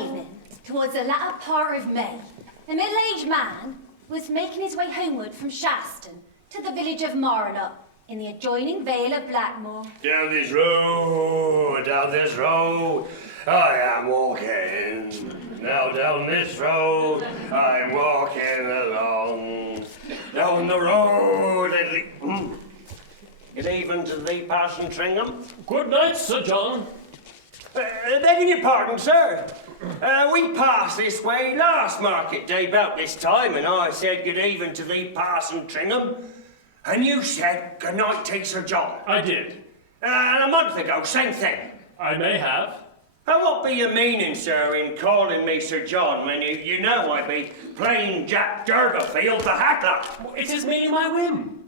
evening, towards the latter part of May, a middle-aged man was making his way homeward from Shaston to the village of Marlow in the adjoining Vale of Blackmore. Down this road, I am walking. Now down this road, I'm walking along. Down the road, Good evening to thee, Parson Tringham. Good night, Sir John. Begging your pardon, sir. We passed this way last market day about this time, and I said good evening to thee, Parson Tringham. And you said good night to Sir John. I did. And a month ago, same thing. I may have. And what be your meaning, sir, in calling me Sir John when you know I be plain Jack D'Urberville the hackler? It is merely my whim.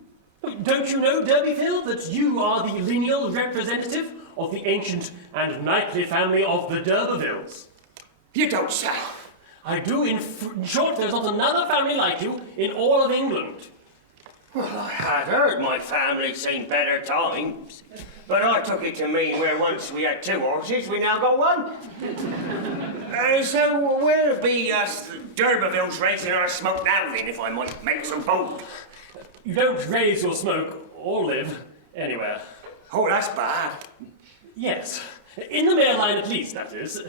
Don't you know, D'Urberville, that you are the lineal representative of the ancient and knightly family of the D'Urbervilles? You don't say. I do. In short, there's not another family like you in all of England. Well, I had heard my family seen better times, but I took it to mean where once we had 2 horses, we now got 1. So where be us D'Urbervilles raising our smoke now then, if I might make so bold? You don't raise your smoke or live anywhere. Oh, that's bad. Yes. In the mail line at least, that is.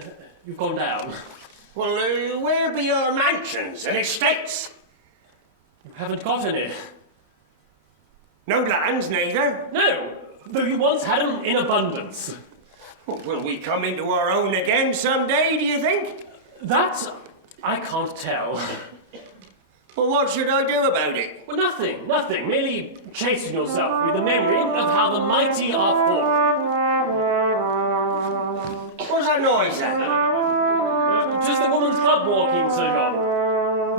You've gone down. Well, where be your mansions and estates? You haven't got any. No lands, neither? No, though you once had them in abundance. Well, will we come into our own again someday, do you think? That I can't tell. Well, what should I do about it? Well, nothing. Merely chasing yourself with the memory of how the mighty are formed. What's that noise then? 'Tis the woman's club walking, Sir John.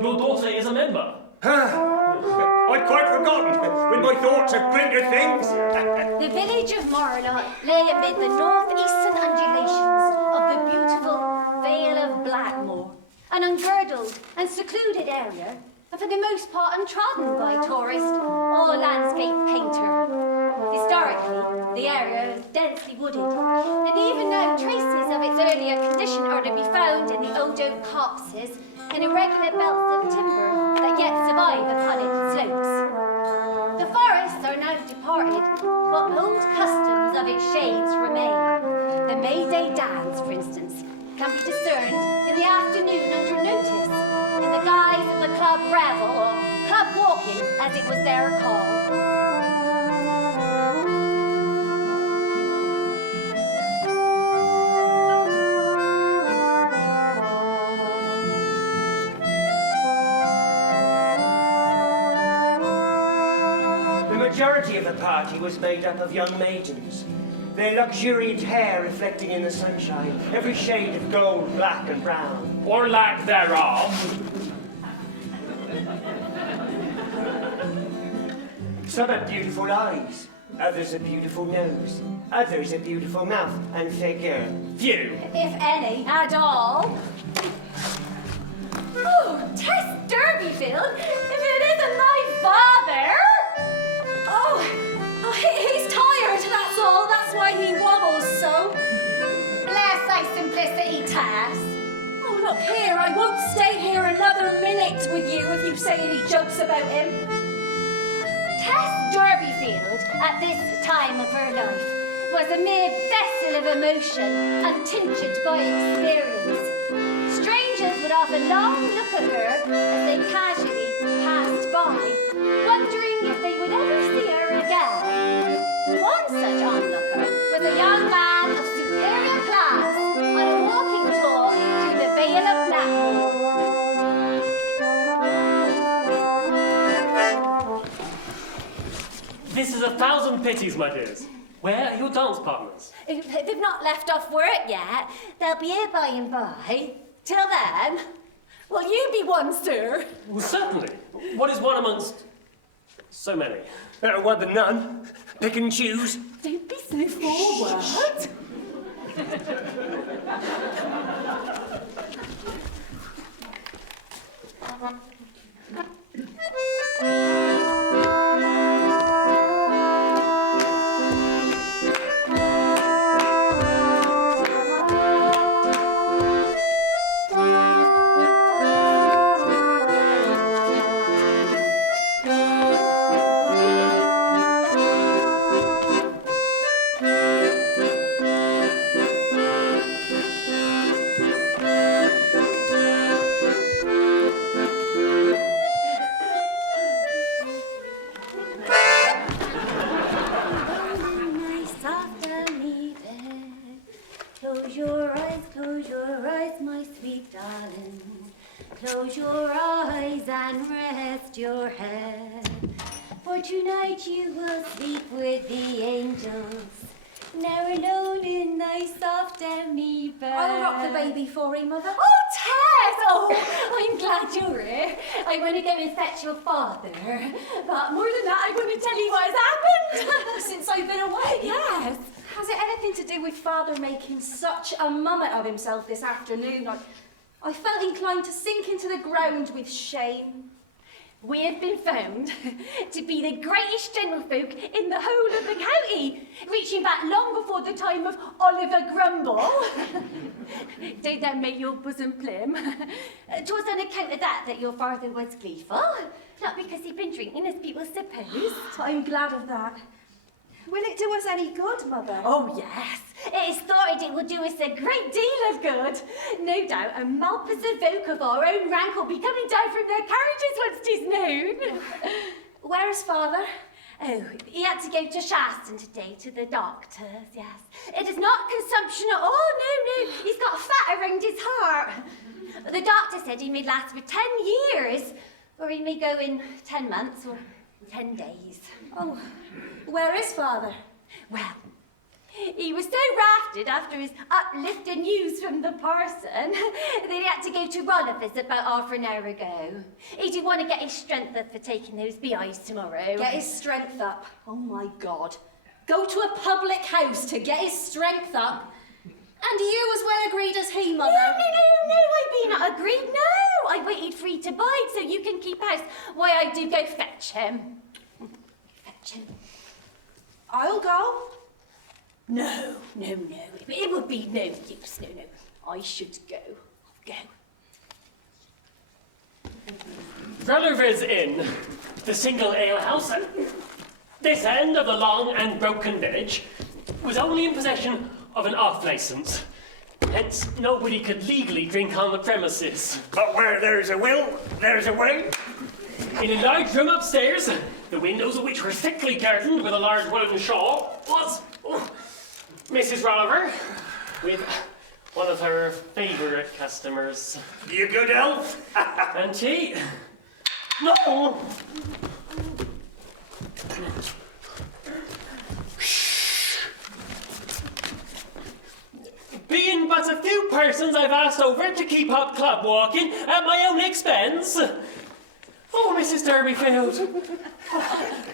Your daughter is a member. I'd quite forgotten, with my thoughts of greater things. The village of Marlow lay amid the northeastern undulations of the beautiful Vale of Blackmore, an ungirdled and secluded area, and for the most part untrodden by tourist or landscape painter. Historically, the area is densely wooded, and even though traces of its earlier condition are to be found in the old oak copses and irregular belts of timber that yet survive upon its slopes. The forests are now departed, but old customs of its shades remain. The May Day dance, for instance, can be discerned in the afternoon under notice, in the guise of the club revel, or club walking, as it was there called. The majority of the party was made up of young maidens, their luxuriant hair reflecting in the sunshine, every shade of gold, black and brown. Or lack thereof. Some have beautiful eyes, others a beautiful nose, others a beautiful mouth and figure. Few. If any, at all. Oh, Tess D'Urberville, if it isn't my father! Oh, he's tired, that's all. That's why he wobbles so. Bless thy simplicity, Tess. Oh, look here, I won't stay here another minute with you if you say any jokes about him. Tess D'Urberville, at this time of her life, was a mere vessel of emotion, untinctured by experience. Strangers would often long look at her as they casually passed by, wondering if they would ever see her again. One such onlooker was a young man of superior class on a walking tour through the Vale of Blackmore. This is 1,000 pities, my dears. Where are your dance partners? They've not left off work yet. They'll be here by and by. Till then, Will you be one, sir? Well, certainly. What is one amongst so many? Better one than none. Pick and choose. Don't be so forward. my sweet darling. Close your eyes and rest your head. For tonight you will sleep with the angels. Now alone in thy soft demi bed. I'll rock the baby for him, Mother. Oh, Tess! Oh, I'm glad you're here. I want to go and fetch your father. But more than that, I want to tell you what has happened. Since I've been away? Yes. Has it anything to do with Father making such a mummet of himself this afternoon? I felt inclined to sink into the ground with shame. We have been found to be the greatest gentlefolk in the whole of the county, reaching back long before the time of Oliver Grumble. Don't that make your bosom plumb? 'Twas on account of that your father was gleeful, not because he'd been drinking as people suppose. I'm glad of that. Will it do us any good, Mother? Oh, yes. It is thought it will do us a great deal of good. No doubt a malpasser folk of our own rank will be coming down from their carriages once 'tis known. Where is Father? Oh, he had to go to Shaston today to the doctor's, yes. It is not consumption at all, no. He's got fat around his heart. The doctor said he may last for 10 years, or he may go in 10 months or 10 days. Oh, where is Father? Well, he was so rafted after his uplifting news from the parson that he had to go to Rolliver's about half an hour ago. He did want to get his strength up for taking those beehives tomorrow. Get his strength up. Oh my God. Go to a public house to get his strength up. And you as well agreed as he, Mother? No, I be not agreed, no. I waited for you to bide so you can keep house. Why, I do go fetch him. Fetch him. I'll go. No. It would be no use, no. I should go. Go. Rolliver's Inn, the single alehouse at this end of the long and broken village, was only in possession of an off-licence. Hence, nobody could legally drink on the premises. But where there's a will, there's a way. In a large room upstairs, the windows of which were thickly curtained with a large woolen shawl, was Mrs. Rolliver, with one of her favourite customers. You good elf? And tea. No! Being but a few persons I've asked over to keep up club walking at my own expense. Oh, Mrs. Durbeyfield.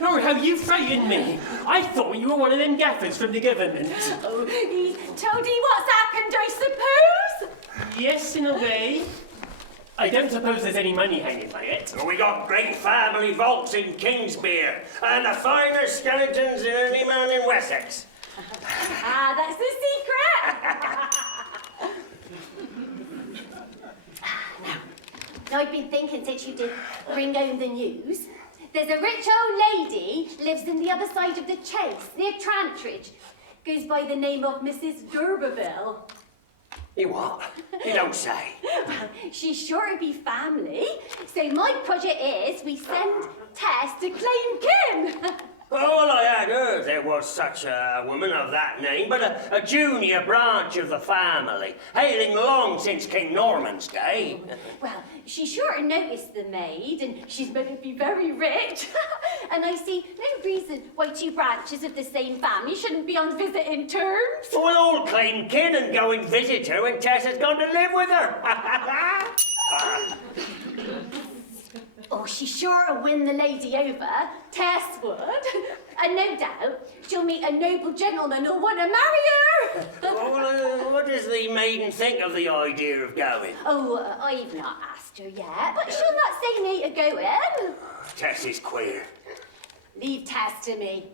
Lord, how you frightened me. I thought you were one of them gaffers from the government. Oh, he told you what's happened, I suppose? Yes, in a way. I don't suppose there's any money hanging by it. We got great family vaults in Kingsbere, and the finest skeletons in any man in Wessex. Ah, that's the secret! Now, I've been thinking since you did bring home the news. There's a rich old lady lives in the other side of the Chase, near Trantridge. Goes by the name of Mrs. D'Urberville. You what? You don't say. Well, she's sure to be family. So my project is we send Tess to claim kin. All I had heard there was such a woman of that name, but a junior branch of the family, hailing long since King Norman's day. Well, she sure to notice the maid, and she's meant to be very rich. And I see no reason why two branches of the same family shouldn't be on visiting terms. We'll all claim kin and go and visit her when Tess has gone to live with her. Oh, she's sure to win the lady over. Tess would. And no doubt she'll meet a noble gentleman who'll want to marry her. Well, what does the maiden think of the idea of going? Oh, I've not asked her yet, but she'll not say nay to going. Tess is queer. Leave Tess to me.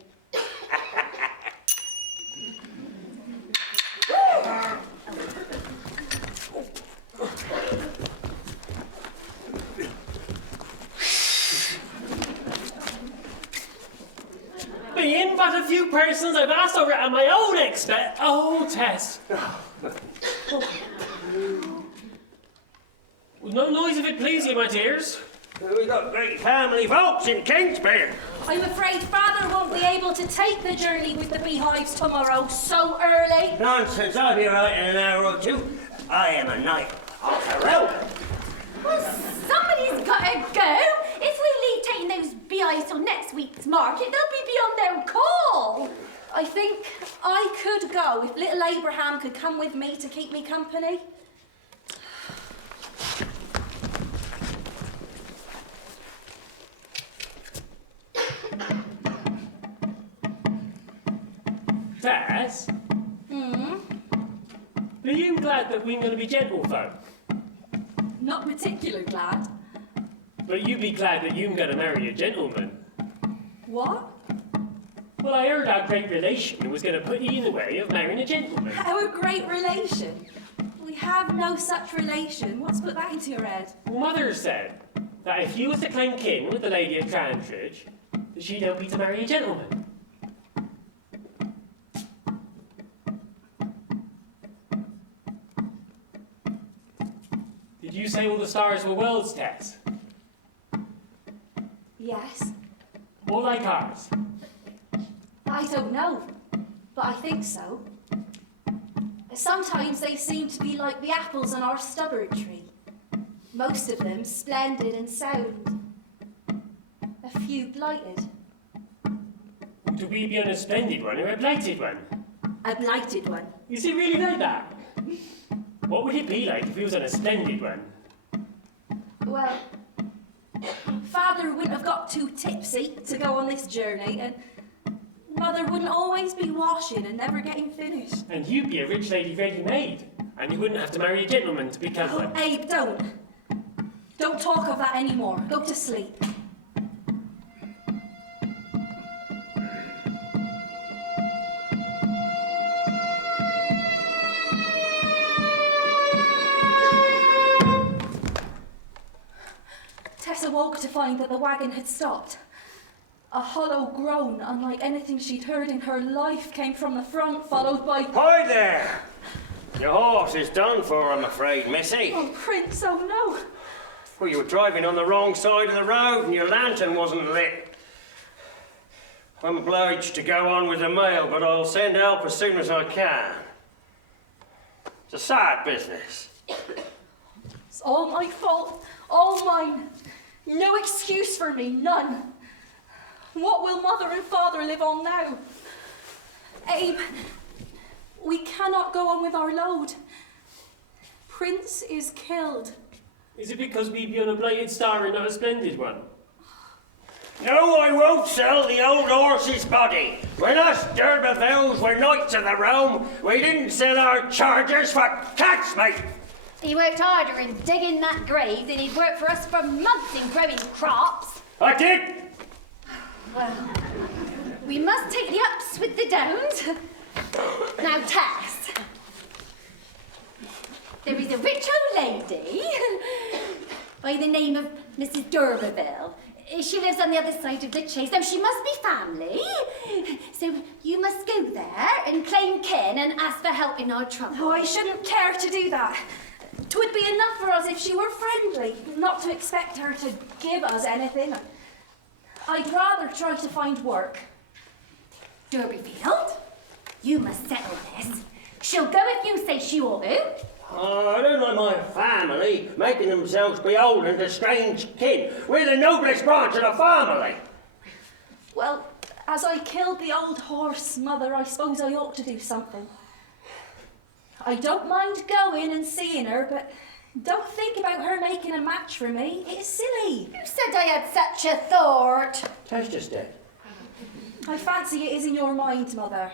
Being but a few persons I've asked over at my own expense. Oh, Tess. No noise if it please you, my dears. We got great family vaults in Kingsbere. I'm afraid Father won't be able to take the journey with the beehives tomorrow so early. Nonsense, I'll be right in an hour or two. I am a knight Off the road. Well, somebody's gotta go. If we leave taking those BIs till next week's market, they'll be beyond their call. I think I could go if little Abraham could come with me to keep me company. Tess? Are you glad that we're going to be gentlefolk? Not particular glad. But you be glad that you're going to marry a gentleman. What? Well, I heard our great relation was going to put you in the way of marrying a gentleman. Our great relation? We have no such relation. What's put that into your head? Well, Mother said that if you was to claim kin with the lady at Trantridge, that she'd help you to marry a gentleman. Did you say all the stars were worlds, Tess? Yes. All like ours? I don't know, but I think so. Sometimes they seem to be like the apples on our stubborn tree. Most of them splendid and sound. A few blighted. Do we be on a splendid one or a blighted one? A blighted one. Is it really like that? What would it be like if he was on a splendid one? Well, Father wouldn't have got too tipsy to go on this journey, and Mother wouldn't always be washing and never getting finished. And you'd be a rich lady ready-made, and you wouldn't have to marry a gentleman to become Oh, one. Abe, don't. Don't talk of that anymore. Go to sleep. Tess awoke to find that the wagon had stopped. A hollow groan, unlike anything she'd heard in her life, came from the front, followed by... Hi there. Your horse is done for, I'm afraid, missy. Oh, Prince, oh no. Well, you were driving on the wrong side of the road and your lantern wasn't lit. I'm obliged to go on with the mail, but I'll send help as soon as I can. It's a sad business. It's all my fault, all mine. No excuse for me, none. What will Mother and Father live on now? Abe, we cannot go on with our load. Prince is killed. Is it because we be on a blighted star and not a splendid one? No, I won't sell the old horse's body. When us D'Urbervilles were knights of the realm, we didn't sell our chargers for cats, mate. He worked harder in digging that grave than he'd worked for us for months in growing crops. I did. Well, we must take the ups with the downs. Now, Tess, there is a rich old lady by the name of Mrs. D'Urberville. She lives on the other side of the chase. Now, she must be family. So you must go there and claim kin and ask for help in our trouble. Oh, I shouldn't care to do that. 'Twould be enough for us if she were friendly, not to expect her to give us anything. I'd rather try to find work. D'Urberville, you must settle this. She'll go if you say she ought to. I don't like my family making themselves beholden to strange kin. We're the noblest branch of the family. Well, as I killed the old horse, Mother, I suppose I ought to do something. I don't mind going and seeing her, but don't think about her making a match for me. It is silly. Who said I had such a thought? Tess just did. I fancy it is in your mind, Mother.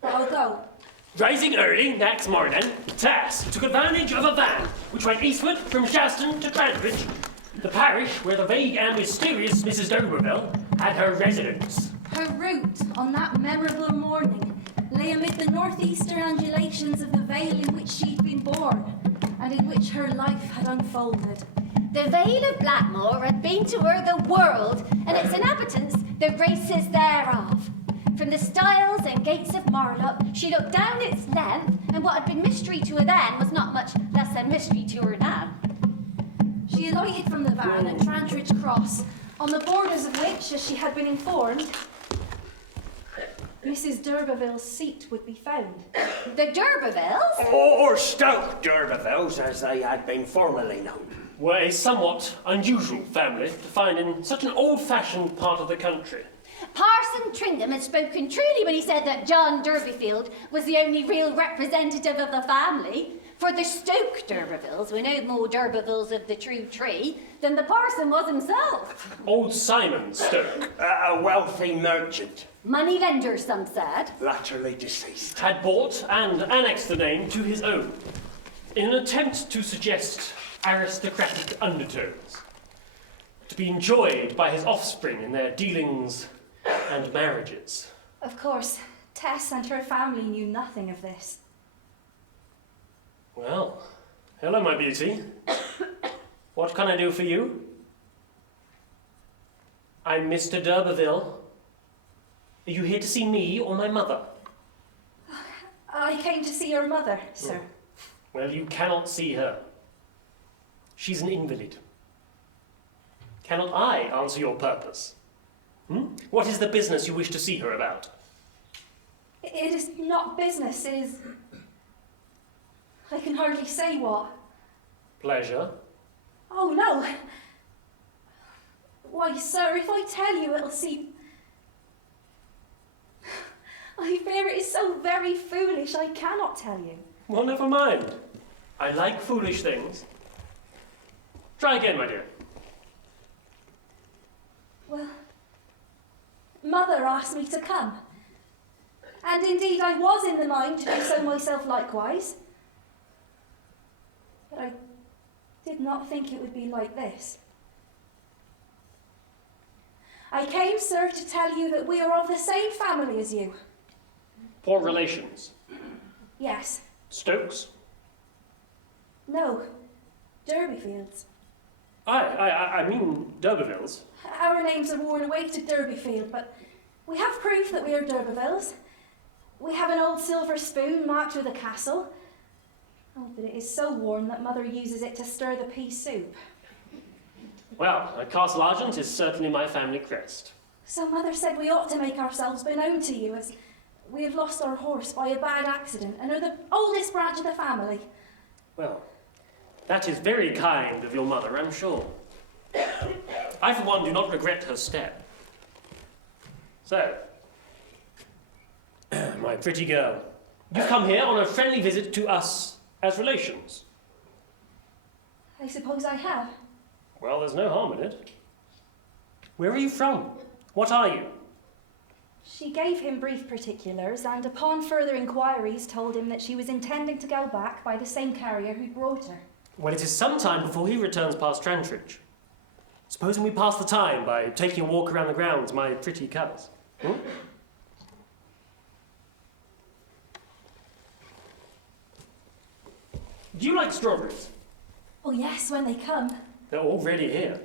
But I'll go. Rising early next morning, Tess took advantage of a van which went eastward from Shaston to Trantridge, the parish where the vague and mysterious Mrs. D'Urberville had her residence. Her route on that memorable morning lay amid the northeastern undulations of the vale in which she'd been born, and in which her life had unfolded. The Vale of Blackmoor had been to her the world, and its inhabitants the graces thereof. From the stiles and gates of Marlock, she looked down its length, and what had been mystery to her then was not much less a mystery to her now. She alighted from the van at Trantridge Cross, on the borders of which, as she had been informed, Mrs. d'Urberville's seat would be found. The D'Urbervilles? Or Stoke d'Urbervilles, as they had been formerly known. Were a somewhat unusual family to find in such an old-fashioned part of the country. Parson Tringham had spoken truly when he said that John Durbeyfield was the only real representative of the family. For the Stoke d'Urbervilles were no more d'Urbervilles of the true tree than the parson was himself. Old Simon Stoke A wealthy merchant, Money lender, some said. latterly deceased. had bought and annexed the name to his own in an attempt to suggest aristocratic undertones, to be enjoyed by his offspring in their dealings and marriages. Of course, Tess and her family knew nothing of this. Well, hello, my beauty. What can I do for you? I'm Mr. d'Urberville. Are you here to see me or my mother? I came to see your mother, sir. Well, you cannot see her. She's an invalid. Cannot I answer your purpose? What is the business you wish to see her about? It is not business, it is... I can hardly say what. Pleasure. Oh, no. Why, sir, if I tell you, it'll seem... I fear it is so very foolish, I cannot tell you. Well, never mind. I like foolish things. Try again, my dear. Well, Mother asked me to come. And indeed, I was in the mind to do so myself likewise. But I did not think it would be like this. I came, sir, to tell you that we are of the same family as you. Poor relations. Yes. Stokes? No. Durbeyfields. I mean d'Urbervilles. Our names are worn away to Durbeyfield, but we have proof that we are d'Urbervilles. We have an old silver spoon marked with a castle. Oh, but it is so worn that Mother uses it to stir the pea soup. Well, a castle argent is certainly my family crest. So Mother said we ought to make ourselves beknown to you, as we have lost our horse by a bad accident and are the oldest branch of the family. Well, that is very kind of your mother, I'm sure. I, for one, do not regret her step. So, my pretty girl, you've come here on a friendly visit to us as relations. I suppose I have. Well, there's no harm in it. Where are you from? What are you? She gave him brief particulars, and upon further inquiries told him that she was intending to go back by the same carrier who brought her. Well, it is some time before he returns past Trantridge. Supposing we pass the time by taking a walk around the grounds, my pretty cuz. Do you like strawberries? Oh yes, when they come. They're already here.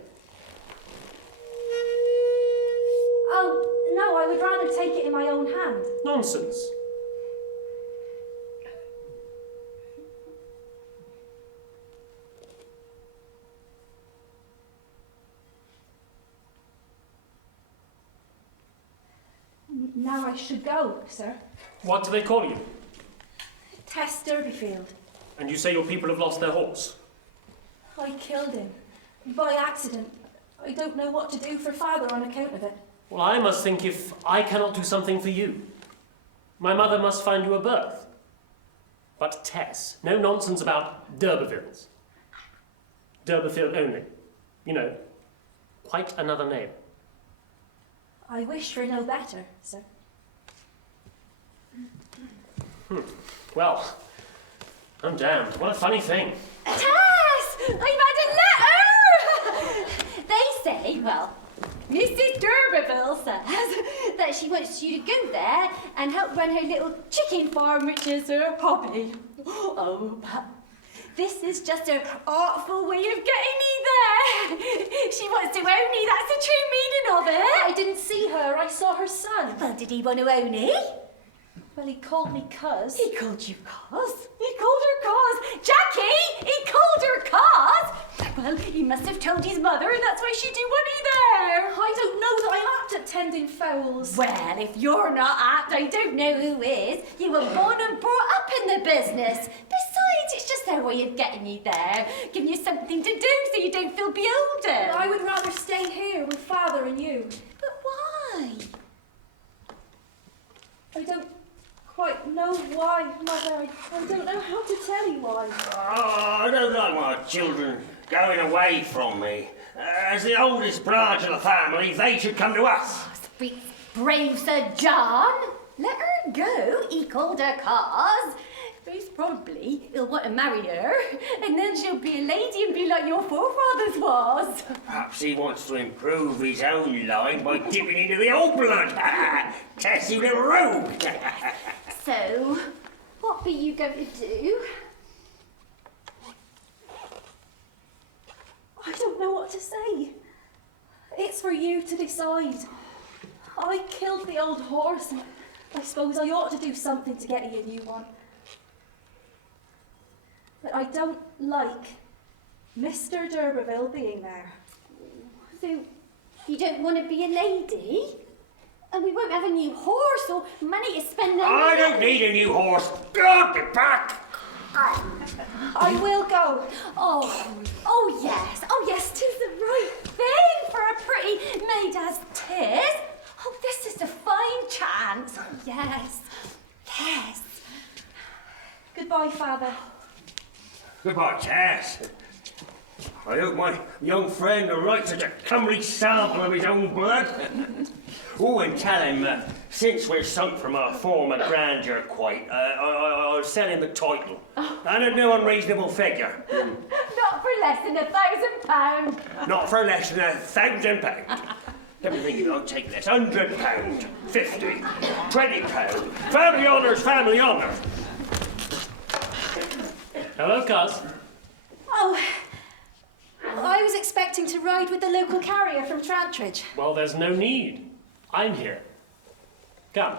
Oh, no, I would rather take it in my own hand. Nonsense. Now I should go, sir. What do they call you? Tess Durbeyfield. And you say your people have lost their horse? I killed him. By accident. I don't know what to do for father on account of it. Well, I must think if I cannot do something for you. My mother must find you a berth. But Tess, no nonsense about d'Urbervilles. D'Urberfield only. You know, quite another name. I wish for no better, sir. Well, I'm damned. What a funny thing. Tess! I've had a letter! They say, well, Mrs. d'Urberville says that she wants you to go there and help run her little chicken farm, which is her hobby. Oh, but this is just her artful way of getting me there. She wants to own me, that's the true meaning of it. I didn't see her, I saw her son. Well, did he want to own me? Well, he called me cuz. He called you cuz? He called her cuz? Jackie! He called her cuz? Well, he must have told his mother, and that's why she didn't want he there. I don't know that I'm apt at tending fowls. Well, if you're not apt, I don't know who is. You were born and brought up in the business. Besides, it's just their way of getting you there, giving you something to do so you don't feel beholden. I would rather stay here with Father and you. But why? I don't quite know why, Mother. I don't know how to tell you why. Oh, I don't like my children going away from me. As the oldest branch of the family, they should come to us. Sweet, brave Sir John. Let her go. He called her cause. Most probably he'll want to marry her, and then she'll be a lady and be like your forefathers was. Perhaps he wants to improve his own line by dipping into the old blood. Tess, you little rogue. So, what be you going to do? I don't know what to say. It's for you to decide. I killed the old horse, and I suppose I ought to do something to get you a new one. But I don't like Mr. d'Urberville being there. So, you don't want to be a lady? And we won't have a new horse or money to spend on I don't need a new horse. God, get back. I will go. Oh yes, 'tis the right thing for a pretty maid as 'tis. Oh, this is a fine chance. Oh, yes. Goodbye, Father. Goodbye, Tess. I hope my young friend writes such a comely sample of his own blood. Oh, and tell him, since we're sunk from our former grandeur quite, I'll sell him the title. And a no unreasonable figure. Not for less than £1,000. Not for less than £1,000. Don't be thinking I'll take less. £100, 50, £20. Family honour's family honour. Hello, cuz. Oh, I was expecting to ride with the local carrier from Trantridge. Well, there's no need. I'm here. Come.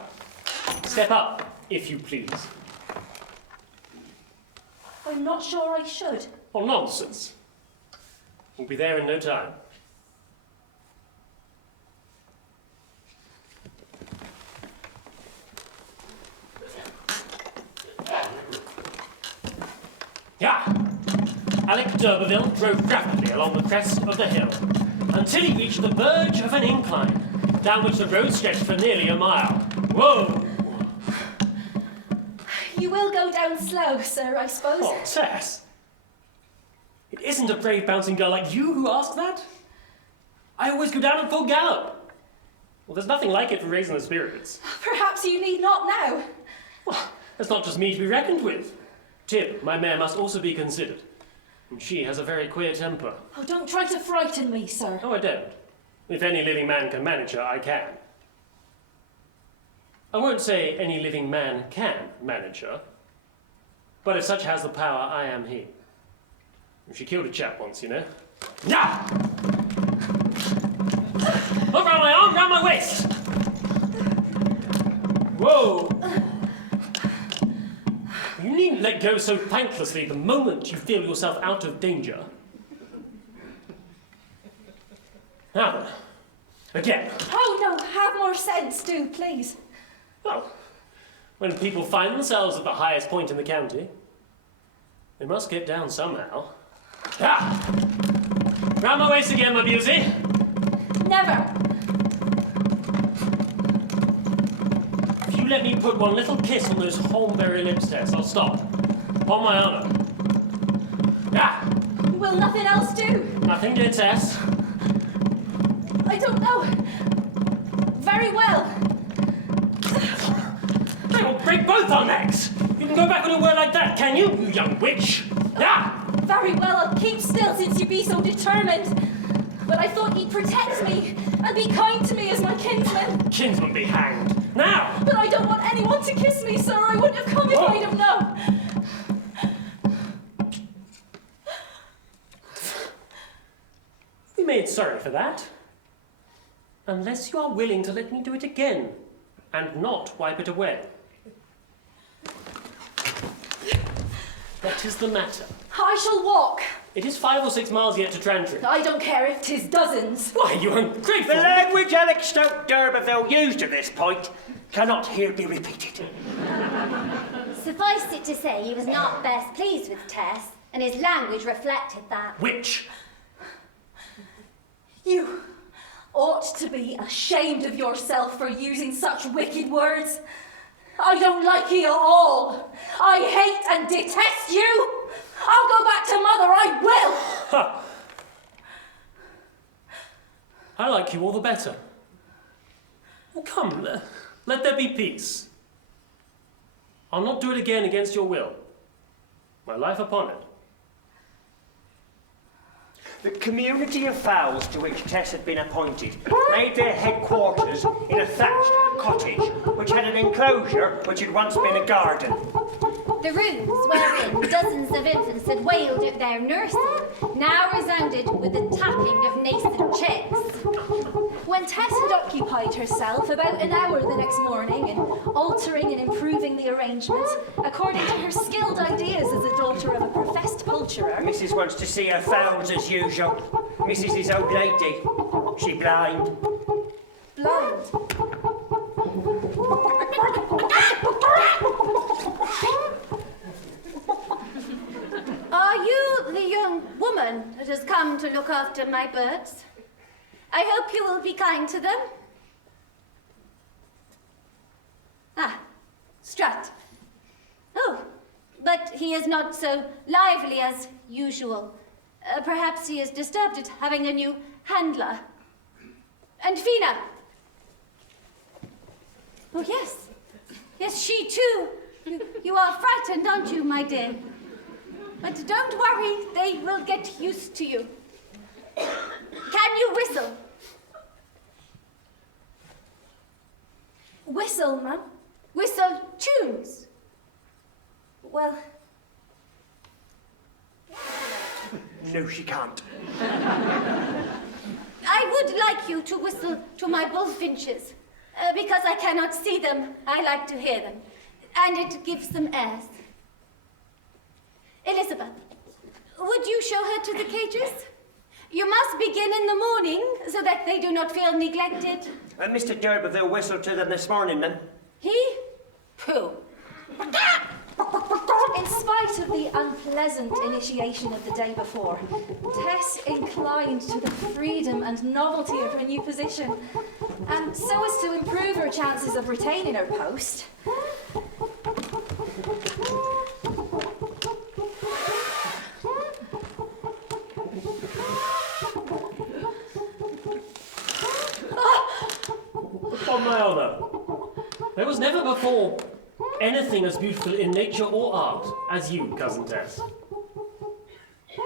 Step up, if you please. I'm not sure I should. Oh, nonsense. We'll be there in no time. Yeah. Alec d'Urberville drove rapidly along the crest of the hill until he reached the verge of an incline, down which the road stretched for nearly a mile. Whoa! You will go down slow, sir, I suppose. Oh, Tess! It isn't a brave bouncing girl like you who asked that. I always go down in full gallop. Well, there's nothing like it for raising the spirits. Perhaps you need not now. Well, there's not just me to be reckoned with. Tib, my mare, must also be considered. And she has a very queer temper. Oh, don't try to frighten me, sir. Oh, I don't. If any living man can manage her, I can. I won't say any living man can manage her, but if such has the power, I am he. She killed a chap once, you know. Now! Not round my arm, round my waist! Whoa! You needn't let go so thanklessly the moment you feel yourself out of danger. Now then, again. Oh, no, have more sense, do, please. Well, when people find themselves at the highest point in the county, they must get down somehow. Ah! Round my waist again, my beauty. Never. If you let me put one little kiss on those Holmberry lips, Tess, I'll stop. Upon my honour. Ah! Will nothing else do? Nothing, dear Tess. I don't know. Very well. They will break both our necks. You can go back on a word like that, can you, you young witch? Ah! Very well, I'll keep still since you be so determined. But I thought you'd protect me and be kind to me as my kinsman. Kinsman be hanged. Now! But I don't want anyone to kiss me, sir. I wouldn't have come if I'd have known. Be made sorry for that. Unless you are willing to let me do it again and not wipe it away. What is the matter? I shall walk. It is 5 or 6 miles yet to Trantry. I don't care if 'tis dozens. Why, you ungrateful! The language Alex Stoke d'Urberville used at this point cannot here be repeated. Suffice it to say, he was not best pleased with Tess, and his language reflected that. Which? You ought to be ashamed of yourself for using such wicked words. I don't like you at all. I hate and detest you. I'll go back to Mother, I will. Ha! I like you all the better. Well, come, let there be peace. I'll not do it again against your will. My life upon it. The community of fowls to which Tess had been appointed made their headquarters in a thatched cottage which had an enclosure which had once been a garden. The rooms wherein dozens of infants had wailed at their nursing now resounded with the tapping of nascent chicks. When Tess had occupied herself about an hour the next morning in altering and improving the arrangement according to her skilled ideas as a daughter of a professed poulterer, Mrs. wants to see her fowls as usual. Mrs. is old lady. She blind. blind. Are you the young woman that has come to look after my birds? I hope you will be kind to them. Ah, Strut. Oh, but he is not so lively as usual. Perhaps he is disturbed at having a new handler. And Fina. Oh, yes. Yes, she too. You are frightened, aren't you, my dear? But don't worry, they will get used to you. Can you whistle? Whistle, ma'am. Whistle tunes? Well, No, she can't. I would like you to whistle to my bullfinches. Because I cannot see them, I like to hear them. And it gives them airs. Elizabeth, would you show her to the cages? You must begin in the morning so that they do not feel neglected. Mr. d'Urberville whistled to them this morning, then. He? Pooh. in spite of the unpleasant initiation of the day before, Tess inclined to the freedom and novelty of her new position, and so as to improve her chances of retaining her post. Upon my honour, there was never before anything as beautiful in nature or art as you, Cousin Tess.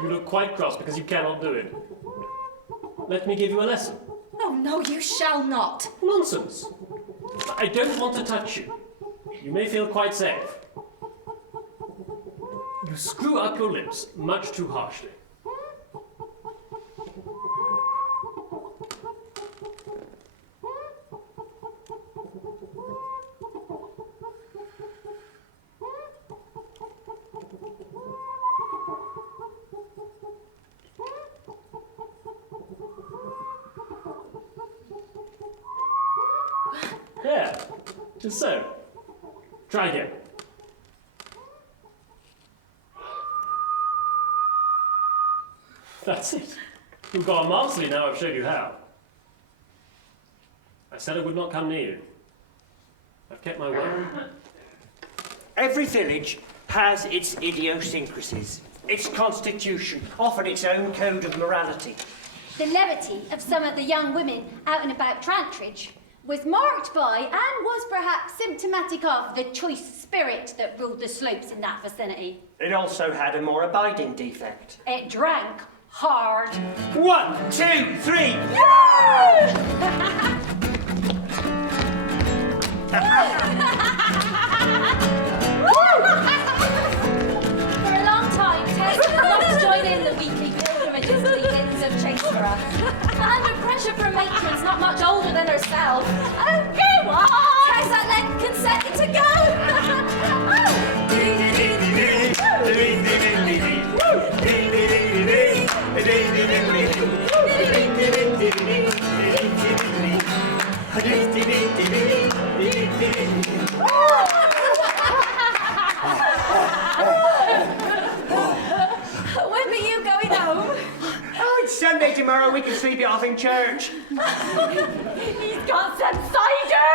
You look quite cross because you cannot do it. Let me give you a lesson. Oh, no, you shall not. Nonsense. I don't want to touch you. You may feel quite safe. You screw up your lips much too harshly. There, just so. Try again. That's it. You've gone marvellously now I've showed you how. I said I would not come near you. I've kept my word. Every village has its idiosyncrasies, its constitution, often its own code of morality. The levity of some of the young women out and about Trantridge was marked by and was perhaps symptomatic of the choice spirit that ruled the slopes in that vicinity. It also had a more abiding defect. It drank hard. 1, 2, 3. For a long time, Tess did not join in the weekly pilgrimages to the inns of Chaseborough. Under pressure from matrons not much older than herself. Oh, go on! Tess at length consented to go! Sunday tomorrow, we can sleep it off in church. He's got some cider!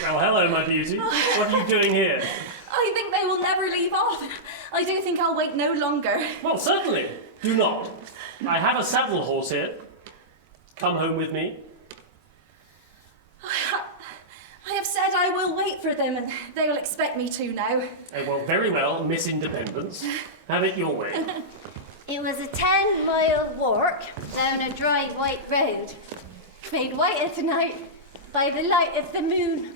Well, hello, my beauty. What are you doing here? I think they will never leave off. I do think I'll wait no longer. Well, certainly. Do not. I have a saddle horse here. Come home with me. I have said I will wait for them, and they will expect me to now. Well, very well, Miss Independence. Have it your way. It was a 10-mile walk down a dry white road, made whiter tonight by the light of the moon.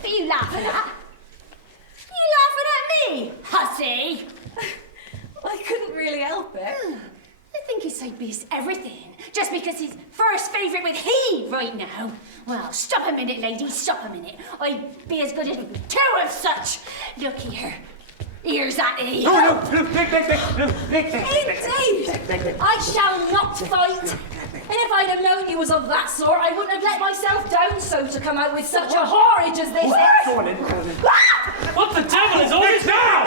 What are you laughing at? You laughing at me, hussy? I couldn't really help it. I think he's so beast everything, just because he's first favourite with he right now. Well, stop a minute, lady, stop a minute. I'd be as good as two of such. Look here. Ears at ye. No, Indeed! I shall not fight. And if I'd have known you was of that sort, I wouldn't have let myself down so to come out with such a horridge as this. Go on in. What the devil is all this now?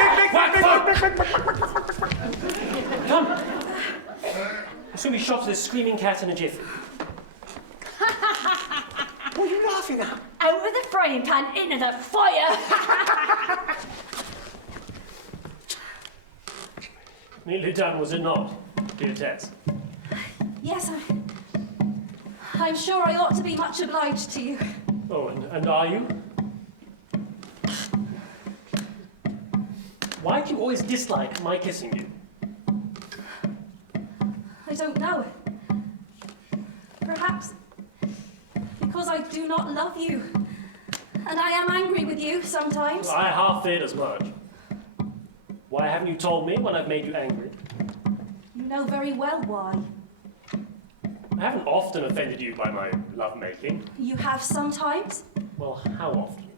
Come. I'll soon be shot to this screaming cat in a jiffy. What are you laughing at? Out of the frying pan into the fire. Neatly done, was it not, dear Tess? Yes, I'm sure I ought to be much obliged to you. Oh, and are you? Why do you always dislike my kissing you? I don't know. Perhaps because I do not love you. And I am angry with you sometimes. I half feared as much. Why haven't you told me when I've made you angry? You know very well why. I haven't often offended you by my love-making. You have sometimes. Well, how often?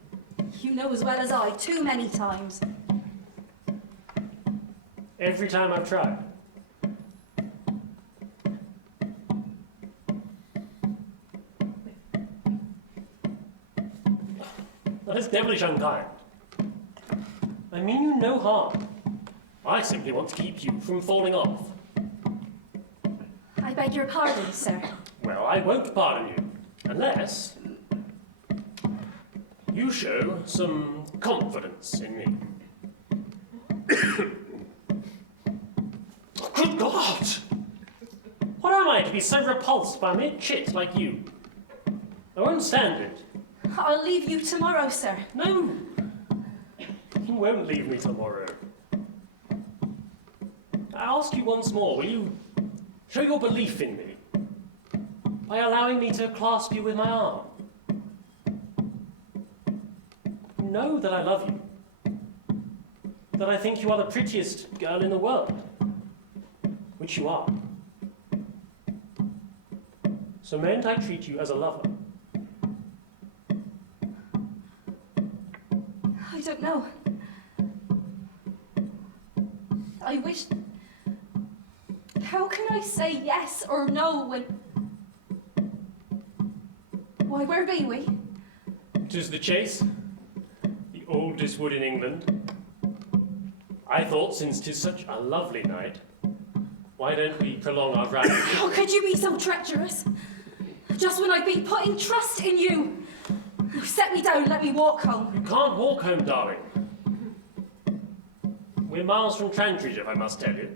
You know as well as I, too many times. Every time I've tried. That is devilish unkind. I mean you no harm. I simply want to keep you from falling off. I beg your pardon, sir. Well, I won't pardon you, unless you show some confidence in me. Good God! What am I to be so repulsed by a mere chit like you? I won't stand it. I'll leave you tomorrow, sir. No! You won't leave me tomorrow. I ask you once more, will you show your belief in me by allowing me to clasp you with my arm? Know that I love you. That I think you are the prettiest girl in the world. Which you are. So mayn't I treat you as a lover? I don't know. I wish... How can I say yes or no when... Why, where be we? 'Tis the Chase, the oldest wood in England. I thought, since 'tis such a lovely night, why don't we prolong our ride? How could you be so treacherous? Just when I've been putting trust in you. Set me down, let me walk home. You can't walk home, darling. We're miles from Trantridge, if I must tell you.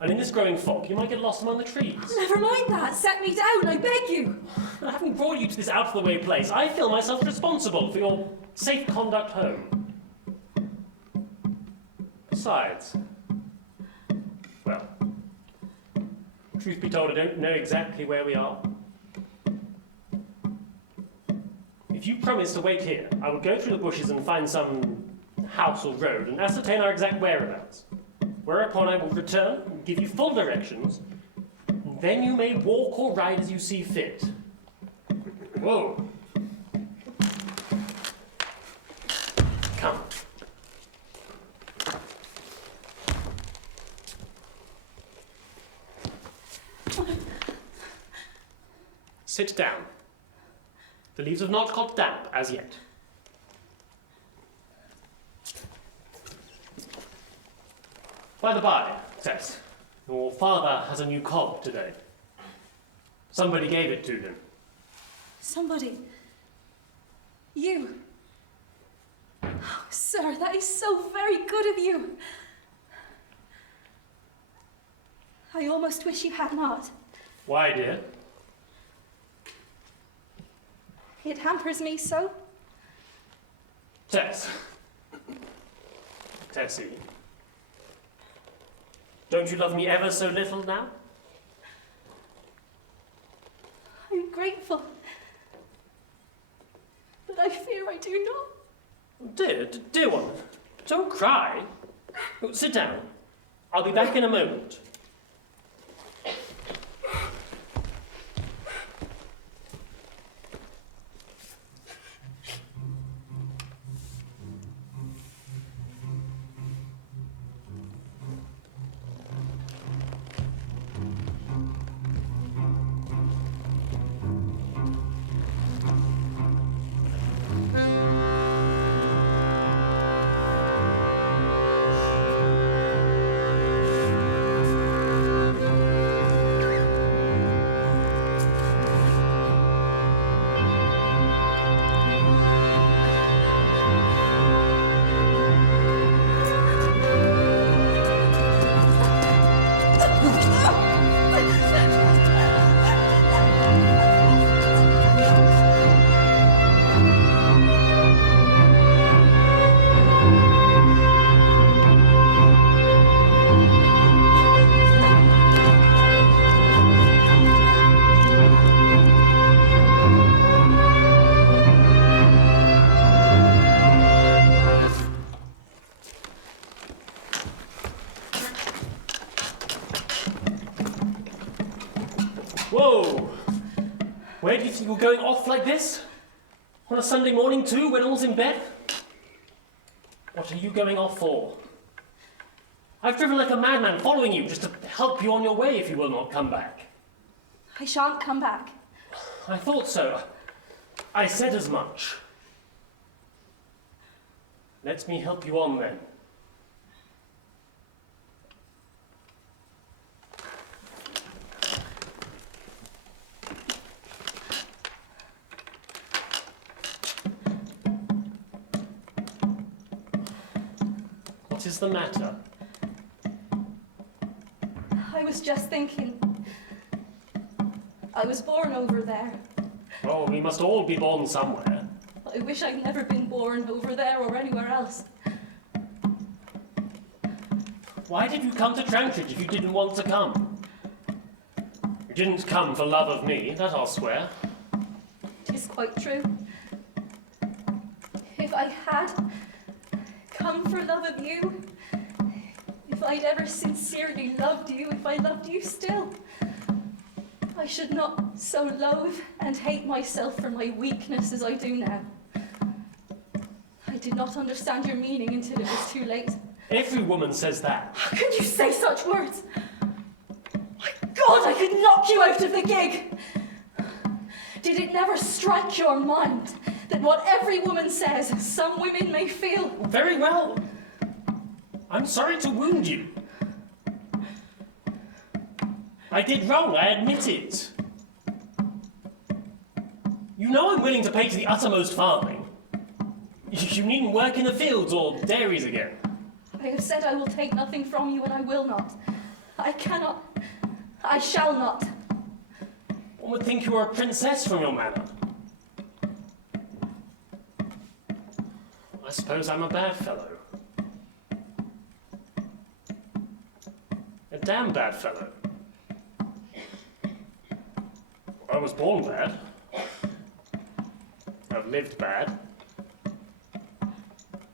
And in this growing fog, you might get lost among the trees. Never mind that, set me down, I beg you. But having brought you to this out-of-the-way place, I feel myself responsible for your safe conduct home. Besides, well, truth be told, I don't know exactly where we are. If you promise to wait here, I will go through the bushes and find some house or road and ascertain our exact whereabouts. Whereupon I will return and give you full directions, and then you may walk or ride as you see fit. Whoa. Come. Sit down. The leaves have not got damp as yet. By the by, Tess, your father has a new cob today. Somebody gave it to him. Somebody. You. Oh, sir, that is so very good of you. I almost wish you had not. Why, dear? It hampers me so. Tess. Tessie. Don't you love me ever so little now? I'm grateful. But I fear I do not. Dear one, don't cry. Sit down. I'll be back in a moment. Whoa! Where do you think you're going off like this? On a Sunday morning too, when all's in bed? What are you going off for? I've driven like a madman following you just to help you on your way if you will not come back. I shan't come back. I thought so. I said as much. Let me help you on then. What is the matter? I was just thinking. I was born over there. Oh, we must all be born somewhere. I wish I'd never been born over there or anywhere else. Why did you come to Trantridge if you didn't want to come? You didn't come for love of me, that I'll swear. It is quite true. If I had come for love of you, if I'd ever sincerely loved you, if I loved you still, I should not so loathe and hate myself for my weakness as I do now. I did not understand your meaning until it was too late. Every woman says that. How could you say such words? My God, I could knock you out of the gig! Did it never strike your mind that what every woman says, some women may feel? Very well. I'm sorry to wound you. I did wrong, I admit it. You know I'm willing to pay to the uttermost farthing. You needn't work in the fields or dairies again. I have said I will take nothing from you, and I will not. I cannot. I shall not. One would think you were a princess from your manner. I suppose I'm a bad fellow. A damn bad fellow. I was born bad. I've lived bad.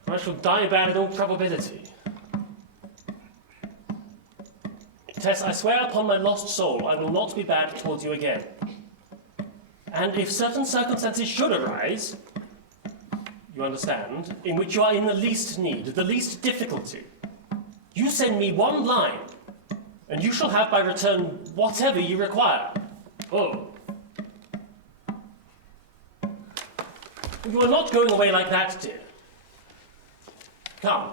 I shall die bad in all probability. Tess, I swear upon my lost soul, I will not be bad towards you again. And if certain circumstances should arise, you understand, in which you are in the least need, the least difficulty, you send me one line, and you shall have by return whatever you require. Oh. You are not going away like that, dear. Come.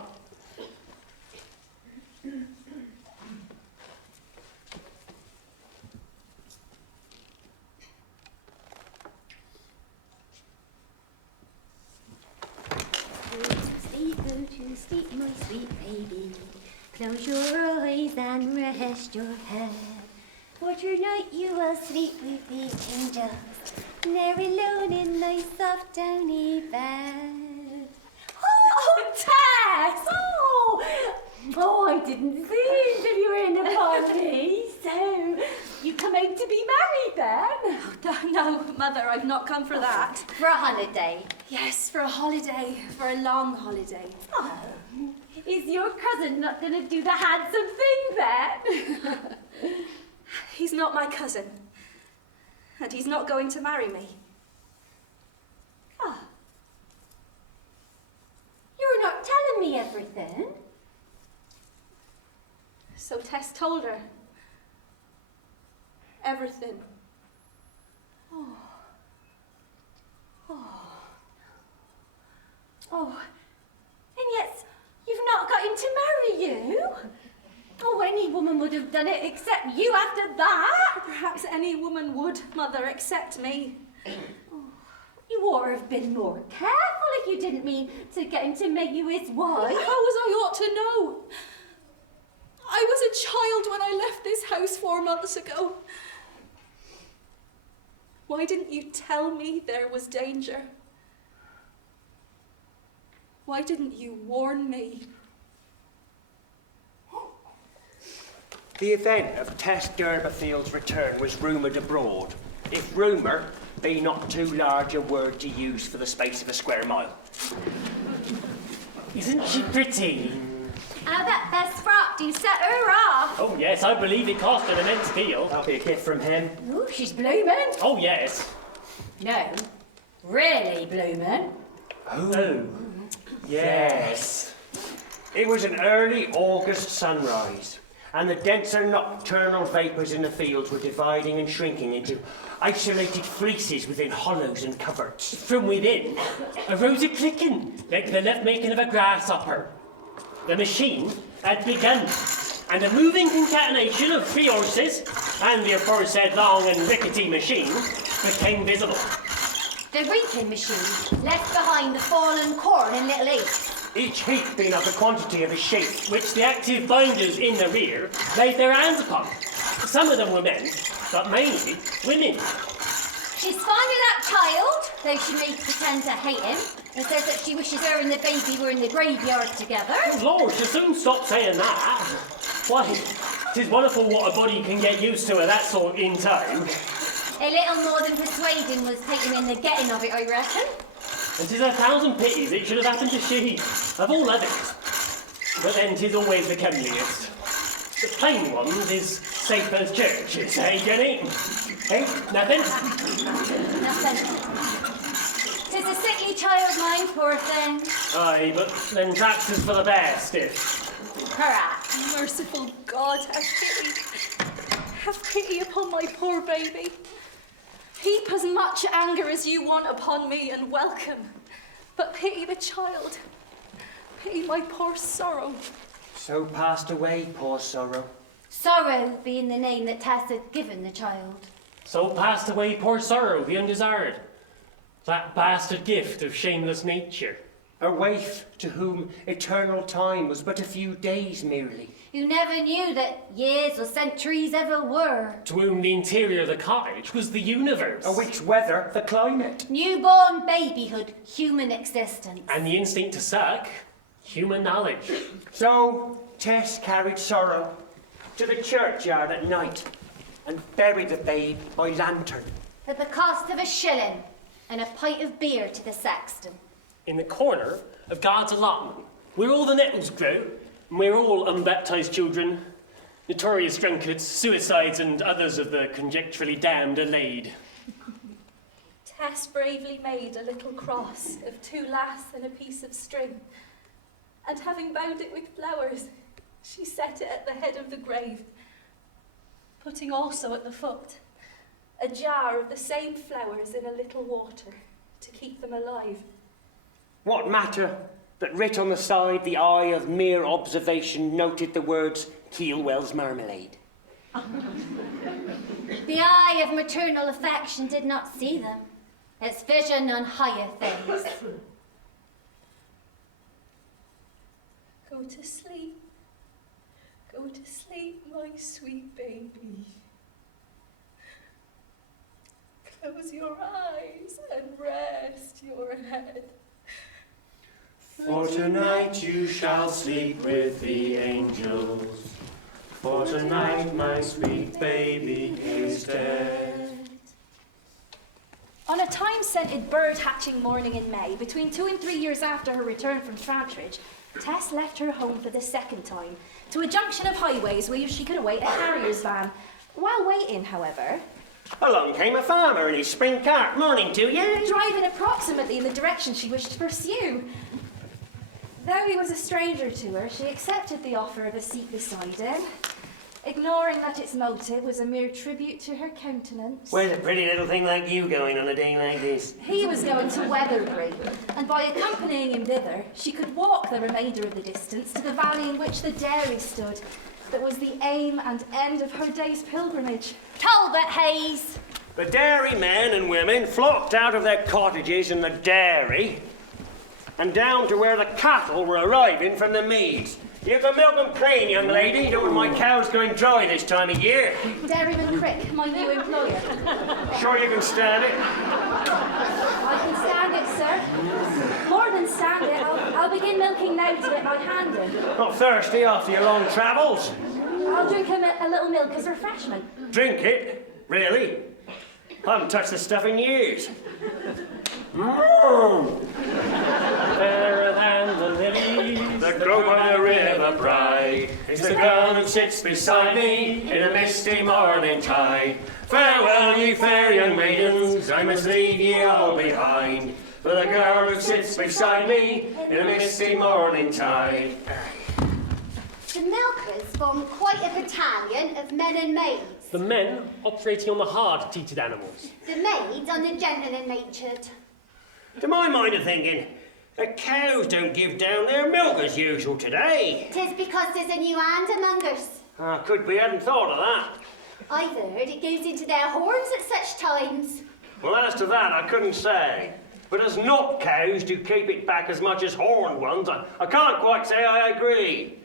Close your eyes and rest your head. For tonight you will sleep with the angels. They're alone in thy soft downy bed. Oh, Tess! Oh, I didn't see that you were in the party. So, you come out to be married then? Oh, no, Mother, I've not come for that. For a holiday. Yes, for a holiday, for a long holiday. Oh, is your cousin not going to do the handsome thing then? He's not my cousin. And he's not going to marry me. Ah. You're not telling me everything. So Tess told her. Everything. Oh, and yet you've not got him to marry you? Oh, any woman would have done it except you after that. Perhaps any woman would, Mother, except me. You ought to have been more careful if you didn't mean to get him to make you his wife. How was I ought to know? I was a child when I left this house 4 months ago. Why didn't you tell me there was danger? Why didn't you warn me? The event of Tess D'Urberfield's return was rumoured abroad, if rumour be not too large a word to use for the space of a square mile. Isn't she pretty? How that best frock do set her off? Oh, yes, I believe it cost an immense deal. That'll be a gift from him. Ooh, she's blooming. Oh, yes. No, really blooming. Oh, Yes. It was an early August sunrise, and the denser nocturnal vapours in the fields were dividing and shrinking into isolated fleeces within hollows and coverts. from within arose a clicking, like the left making of a grasshopper. The machine had begun, and a moving concatenation of 3 horses and the aforesaid long and rickety machine became visible. The reaping machine left behind the fallen corn in little heaps. Each heap being of the quantity of a sheep. Which the active binders in the rear laid their hands upon. Some of them were men, but mainly women. She's fond of that child, though she may pretend to hate him, and says that she wishes her and the baby were in the graveyard together. Lord, she'll soon stop saying that. Why, 'tis wonderful what a body can get used to of that sort in time. A little more than persuading was taken in the getting of it, I reckon. And 'tis 1,000 pities it should have happened to she, of all others. But then 'tis always the comeliest. The plain ones is safe as churches, eh, Jenny? Eh? Nothing? Nothing. 'Tis a sickly child, mine, poor thing. Aye, but then perhaps 'tis for the best, if... Perhaps. Merciful God, have pity. Have pity upon my poor baby. Heap as much anger as you want upon me and welcome. But pity the child. Pity my poor sorrow. So passed away, poor sorrow. Sorrow being the name that Tess had given the child. So passed away poor sorrow, the undesired. That bastard gift of shameless nature. A waif to whom eternal time was but a few days merely. Who never knew that years or centuries ever were. To whom the interior of the cottage was the universe. A which weather the climate. Newborn babyhood, human existence. And the instinct to suck, human knowledge. So Tess carried sorrow to the churchyard at night and buried the babe by lantern. At the cost of a shilling and a pint of beer to the sexton. In the corner of God's allotment, where all the nettles grow, and where all unbaptized children, notorious drunkards, suicides, and others of the conjecturally damned are laid. Tess bravely made a little cross of 2 laths and a piece of string, and having bound it with flowers, she set it at the head of the grave, putting also at the foot a jar of the same flowers in a little water to keep them alive. What matter that writ on the side the eye of mere observation noted the words Keelwell's marmalade? The eye of maternal affection did not see them. Its vision on higher things. Go to sleep, Go to sleep, my sweet baby. Close your eyes and rest your head. For tonight you shall sleep with the angels. For tonight my sweet baby is dead. On a time-scented bird-hatching morning in May, between 2 and 3 years after her return from Trantridge, Tess left her home for the second time, to a junction of highways where she could await a carrier's van. While waiting, however, Along came a farmer in his spring cart. Morning to you. driving approximately in the direction she wished to pursue. Though he was a stranger to her, she accepted the offer of a seat beside him, ignoring that its motive was a mere tribute to her countenance. Where's a pretty little thing like you going on a day like this? He was going to Weatherbury, and by accompanying him thither, she could walk the remainder of the distance to the valley in which the dairy stood. That was the aim and end of her day's pilgrimage. Talbot Hayes. The dairy men and women flocked out of their cottages in the dairy and down to where the cattle were arriving from the meads. You can milk them clean, young lady. Don't want my cows going dry this time of year. Dairyman Crick, my new employer. Sure you can stand it? I can stand it, sir. More than stand it, I'll begin milking now to get my hand in. Not thirsty after your long travels? I'll drink a little milk as refreshment. Drink it? Really? I haven't touched the stuff in years. Fairer than the lilies that grow by the river bright is the girl who sits beside me in a misty morning tide. Farewell, ye fair young maidens, I must leave ye all behind. For the girl who sits beside me in a misty morning tide. The milkers form quite a battalion of men and maids. The men operating on the hard-teated animals. The maids on the gentle and natured. To my mind of thinking, the cows don't give down their milk as usual today. 'Tis because there's a new hand among us. Could be, hadn't thought of that. I've heard it goes into their horns at such times. Well, as to that, I couldn't say. But as not cows do keep it back as much as horned ones, I can't quite say I agree.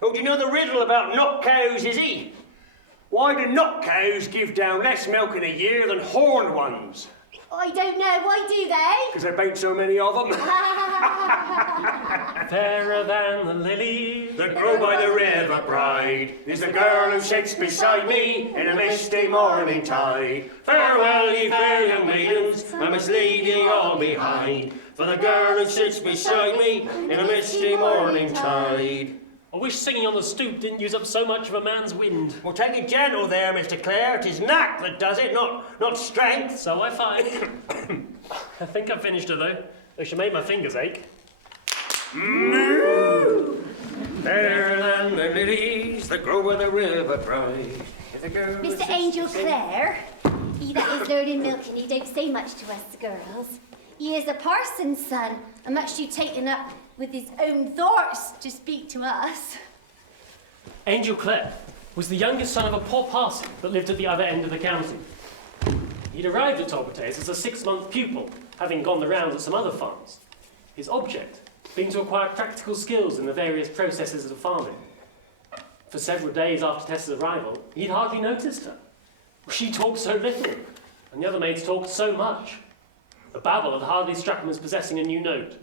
Oh, do you know the riddle about not cows, is he? Why do not cows give down less milk in a year than horned ones? I don't know, why do they? Because there ain't so many of them. Fairer than the lilies That grow by the river bright is the girl who sits beside me in a misty morning tide. Farewell, ye fair young maidens, I must leave ye all behind. For the girl who sits beside me in a misty morning tide. I wish singing on the stoop didn't use up so much of a man's wind. Well, take it gentle there, Mr. Clare. 'Tis knack that does it, not strength. So I find. I think I've finished her though. Though she made my fingers ache. Fairer than the lilies that grow by the river bright. Mr. Angel Clare, he that is learning milking, he don't say much to us girls. He is a parson's son, and much too taken up with his own thoughts to speak to us. Angel Clare was the youngest son of a poor parson that lived at the other end of the county. He'd arrived at Talbot Hayes as a 6-month pupil, having gone the rounds at some other farms. His object being to acquire practical skills in the various processes of farming. For several days after Tess's arrival, he'd hardly noticed her. She talked so little, and the other maids talked so much. The babble had hardly struck him as possessing a new note.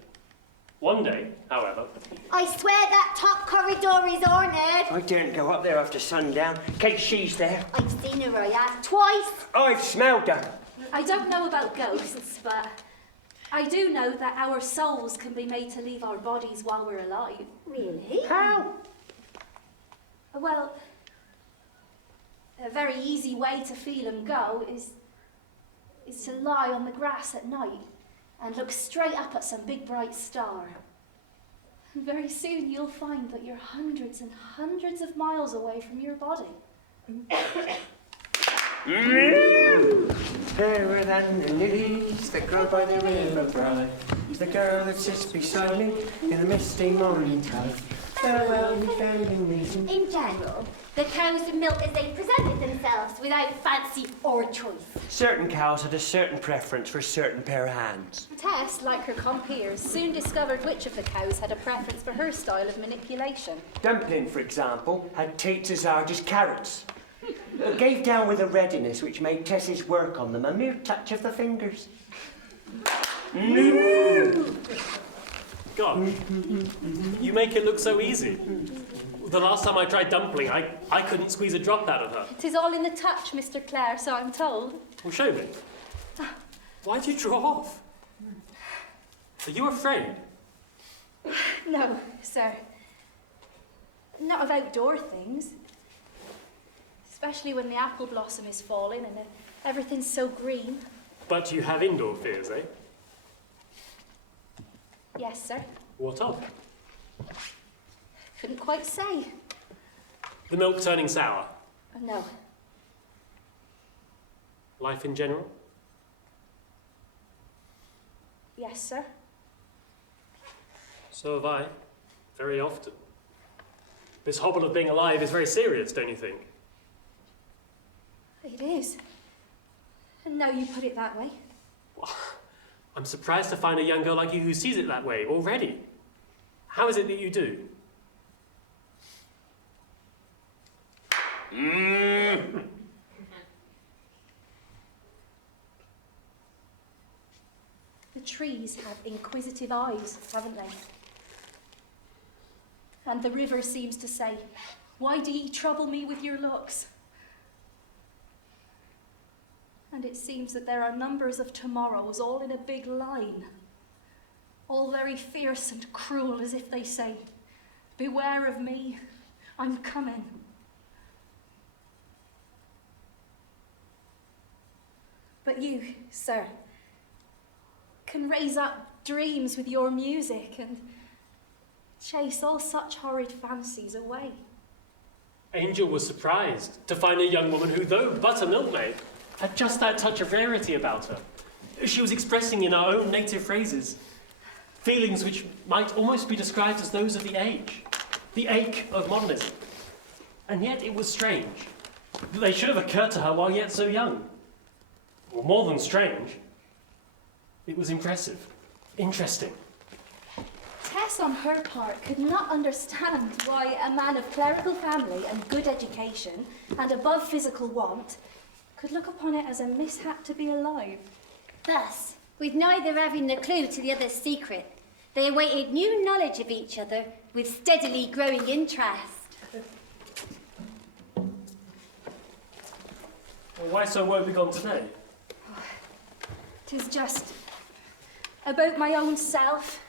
One day, however... I swear that top corridor is haunted. I daren't go up there after sundown, in case she's there. I've seen her, I have, twice. I've smelled her. I don't know about ghosts, but I do know that our souls can be made to leave our bodies while we're alive. Really? How? Well, a very easy way to feel them go is to lie on the grass at night and look straight up at some big bright star. And very soon you'll find that you're hundreds and hundreds of miles away from your body. Fairer than the lilies that grow by the river bright is the girl that sits beside me in the misty morning tide. Farewell, me failing reason. In general, the cows would milk as they presented themselves without fancy or choice. Certain cows had a certain preference for a certain pair of hands. Tess, like her compeers, soon discovered which of the cows had a preference for her style of manipulation. Dumpling, for example, had teats as large as carrots. It gave down with a readiness which made Tess's work on them a mere touch of the fingers. Gosh, you make it look so easy. The last time I tried dumpling, I couldn't squeeze a drop out of her. It is all in the touch, Mr. Clare, so I'm told. Well, show me. Why'd you draw off? Are you afraid? No, sir. Not of outdoor things. Especially when the apple blossom is falling and everything's so green. But you have indoor fears, eh? Yes, sir. What of? Couldn't quite say. The milk turning sour? No. Life in general? Yes, sir. So have I. Very often. This hobble of being alive is very serious, don't you think? It is. And now you put it that way. I'm surprised to find a young girl like you who sees it that way already. How is it that you do? The trees have inquisitive eyes, haven't they? And the river seems to say, "Why do ye trouble me with your looks?" And it seems that there are numbers of tomorrows all in a big line, all very fierce and cruel, as if they say, "Beware of me, I'm coming." But you, sir, can raise up dreams with your music and chase all such horrid fancies away. Angel was surprised to find a young woman who, though but a milkmaid, had just that touch of rarity about her. She was expressing in her own native phrases feelings which might almost be described as those of the age, the ache of modernism. And yet it was strange. They should have occurred to her while yet so young. Or more than strange, it was impressive, interesting. Tess, on her part, could not understand why a man of clerical family and good education, and above physical want, could look upon it as a mishap to be alive. Thus, with neither having the clue to the other's secret, they awaited new knowledge of each other with steadily growing interest. Well, why so woebegone today? 'Tis just about my own self,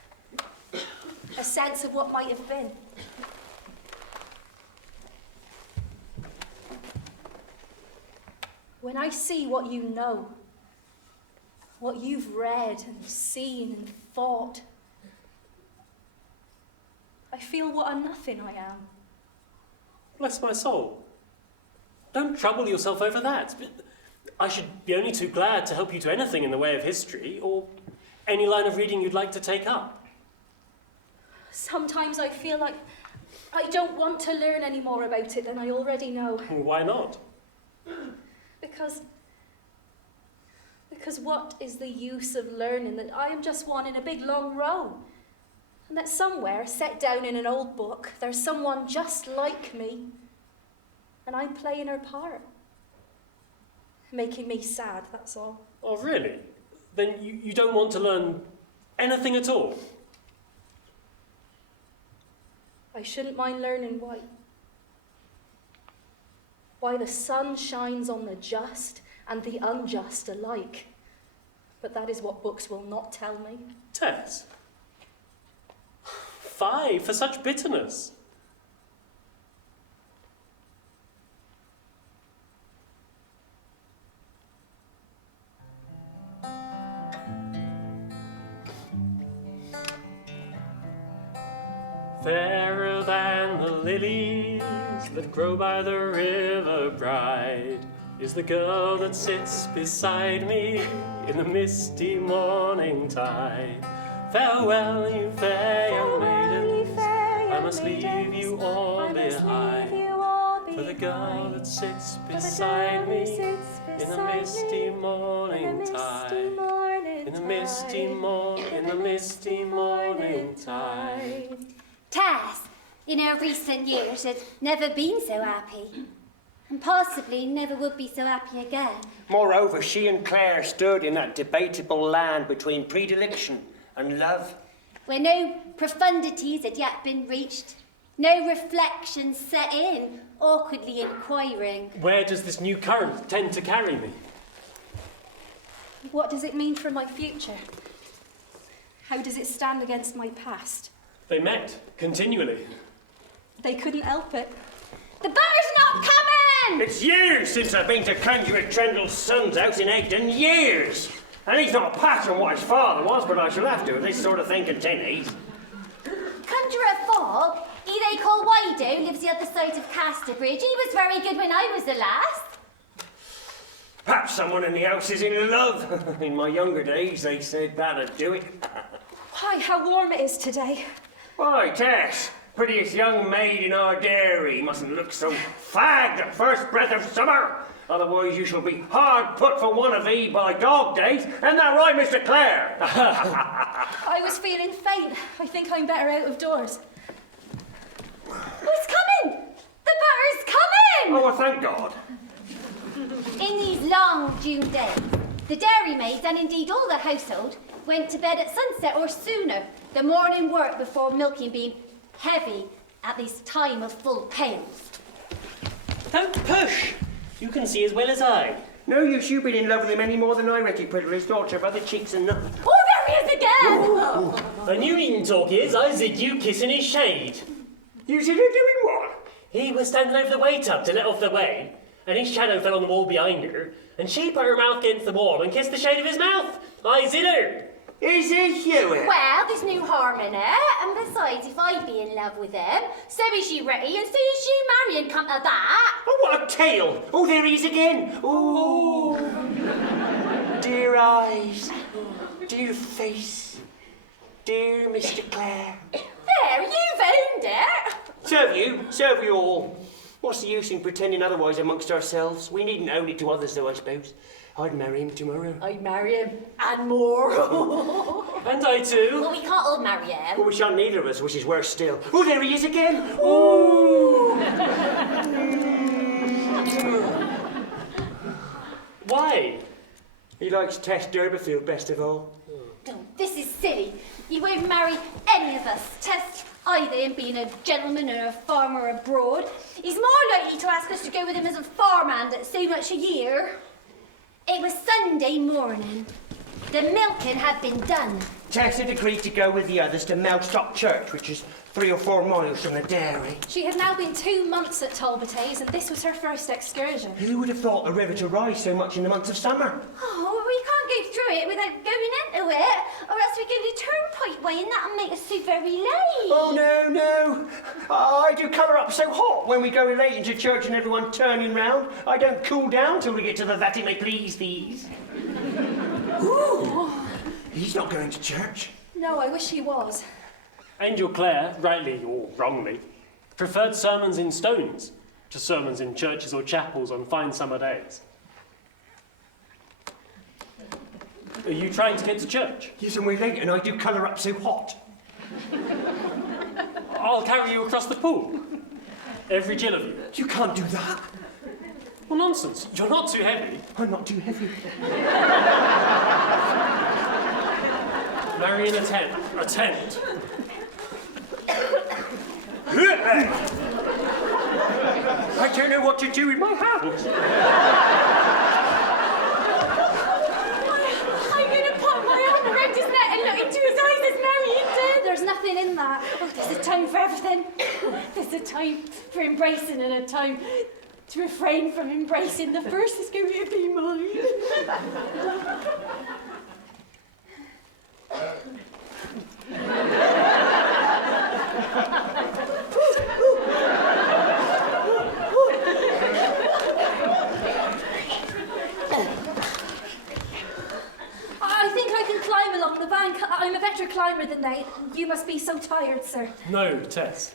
a sense of what might have been. When I see what you know, what you've read and seen and thought, I feel what a nothing I am. Bless my soul. Don't trouble yourself over that. I should be only too glad to help you to anything in the way of history or any line of reading you'd like to take up. Sometimes I feel like I don't want to learn any more about it than I already know. Why not? Because what is the use of learning that I am just one in a big long row? And that somewhere, set down in an old book, there's someone just like me, and I'm playing her part. Making me sad, that's all. Oh, really? Then you don't want to learn anything at all? I shouldn't mind learning why the sun shines on the just and the unjust alike. But that is what books will not tell me. Tess? Fie, for such bitterness. Fairer than the lilies that grow by the river bright is the girl that sits beside me in the misty morning tide. Farewell, you fair young maidens, I must leave you all behind. For the girl that sits beside me in the misty morning tide. In the misty morning tide. Tess, in her recent years, had never been so happy. And possibly never would be so happy again. Moreover, she and Claire stood in that debatable land between predilection and love. Where no profundities had yet been reached, no reflections set in, awkwardly inquiring. Where does this new current tend to carry me? What does it mean for my future? How does it stand against my past? They met continually. They couldn't help it. The butter's not coming! It's years since I've been to Conjuror Trendle's son's house in Egdon. Years! And he's not a patch on what his father was, but I shall have to if this sort of thing continues. Conjuror Fogg, he they call Wido, lives the other side of Casterbridge. He was very good when I was the last. Perhaps someone in the house is in love. In my younger days, they said that'd do it. Why, how warm it is today. Why, Tess, prettiest young maid in our dairy. Mustn't look so fagged at first breath of summer. Otherwise you shall be hard put for one of thee by dog days. Isn't that right, Mr. Clare? I was feeling faint. I think I'm better out of doors. Who's coming? The butter's coming! Oh, well, thank God. In these long June days, the dairymaids, and indeed all the household, went to bed at sunset or sooner, the morning work before milking being heavy at this time of full pails. Don't push! You can see as well as I. No use you being in love with him any more than I, Retty Priddle. His daughter by the cheeks and nothing. Oh, there he is again! A new eating talk is, I zid you kissing his shade. You said you're doing what? He was standing over the way tub to let off the way, and his shadow fell on the wall behind her, and she put her mouth against the wall and kissed the shade of his mouth. I zid her. Is it you? Well, there's no harm in it, and besides, if I be in love with him, so is she Retty, and so is she Marion, come to that. Oh, what a tale! Oh, there he is again. Oh, dear eyes, dear face, dear Mr. Clare. There, you've owned it. Serve you all. What's the use in pretending otherwise amongst ourselves? We needn't own it to others, though, I suppose. I'd marry him tomorrow. I'd marry him, and more. And I too. Well, we can't all marry him. Well, we shan't neither of us, which is worse still. Oh, there he is again. Oh. Why? He likes Tess D'Urberfield best of all. Oh, this is silly. You won't marry any of us. Tess, either him being a gentleman or a farmer abroad. He's more likely to ask us to go with him as a farmhand at so much a year. It was Sunday morning. The milking had been done. Tess had agreed to go with the others to Mellstock Church, which is 3 or 4 miles from the dairy. She had now been 2 months at Talbot's, and this was her first excursion. Who would have thought a river to rise so much in the months of summer? Oh, we can't go through it without going into it, or else we go the turnpike way, and that'll make us so very late. Oh, no. I do colour up so hot when we go late into church and everyone turning round. I don't cool down till we get to the that it may please these. Ooh, he's not going to church. No, I wish he was. Angel Clare, rightly or wrongly, preferred sermons in stones to sermons in churches or chapels on fine summer days. Are you trying to get to church? Yes, and we're late and I do colour up so hot. I'll carry you across the pool. Every jill of you. You can't do that. Well, nonsense. You're not too heavy. I'm not too heavy. Marry in a tent. A tent. I don't know what to do with my hands. I'm going to put my arm around his neck and look into his eyes as Marion did. There's nothing in that. Oh, there's a time for everything. There's a time for embracing and a time to refrain from embracing. The first is going to be mine. I think I can climb along the bank. I'm a better climber than they. You must be so tired, sir. No, Tess.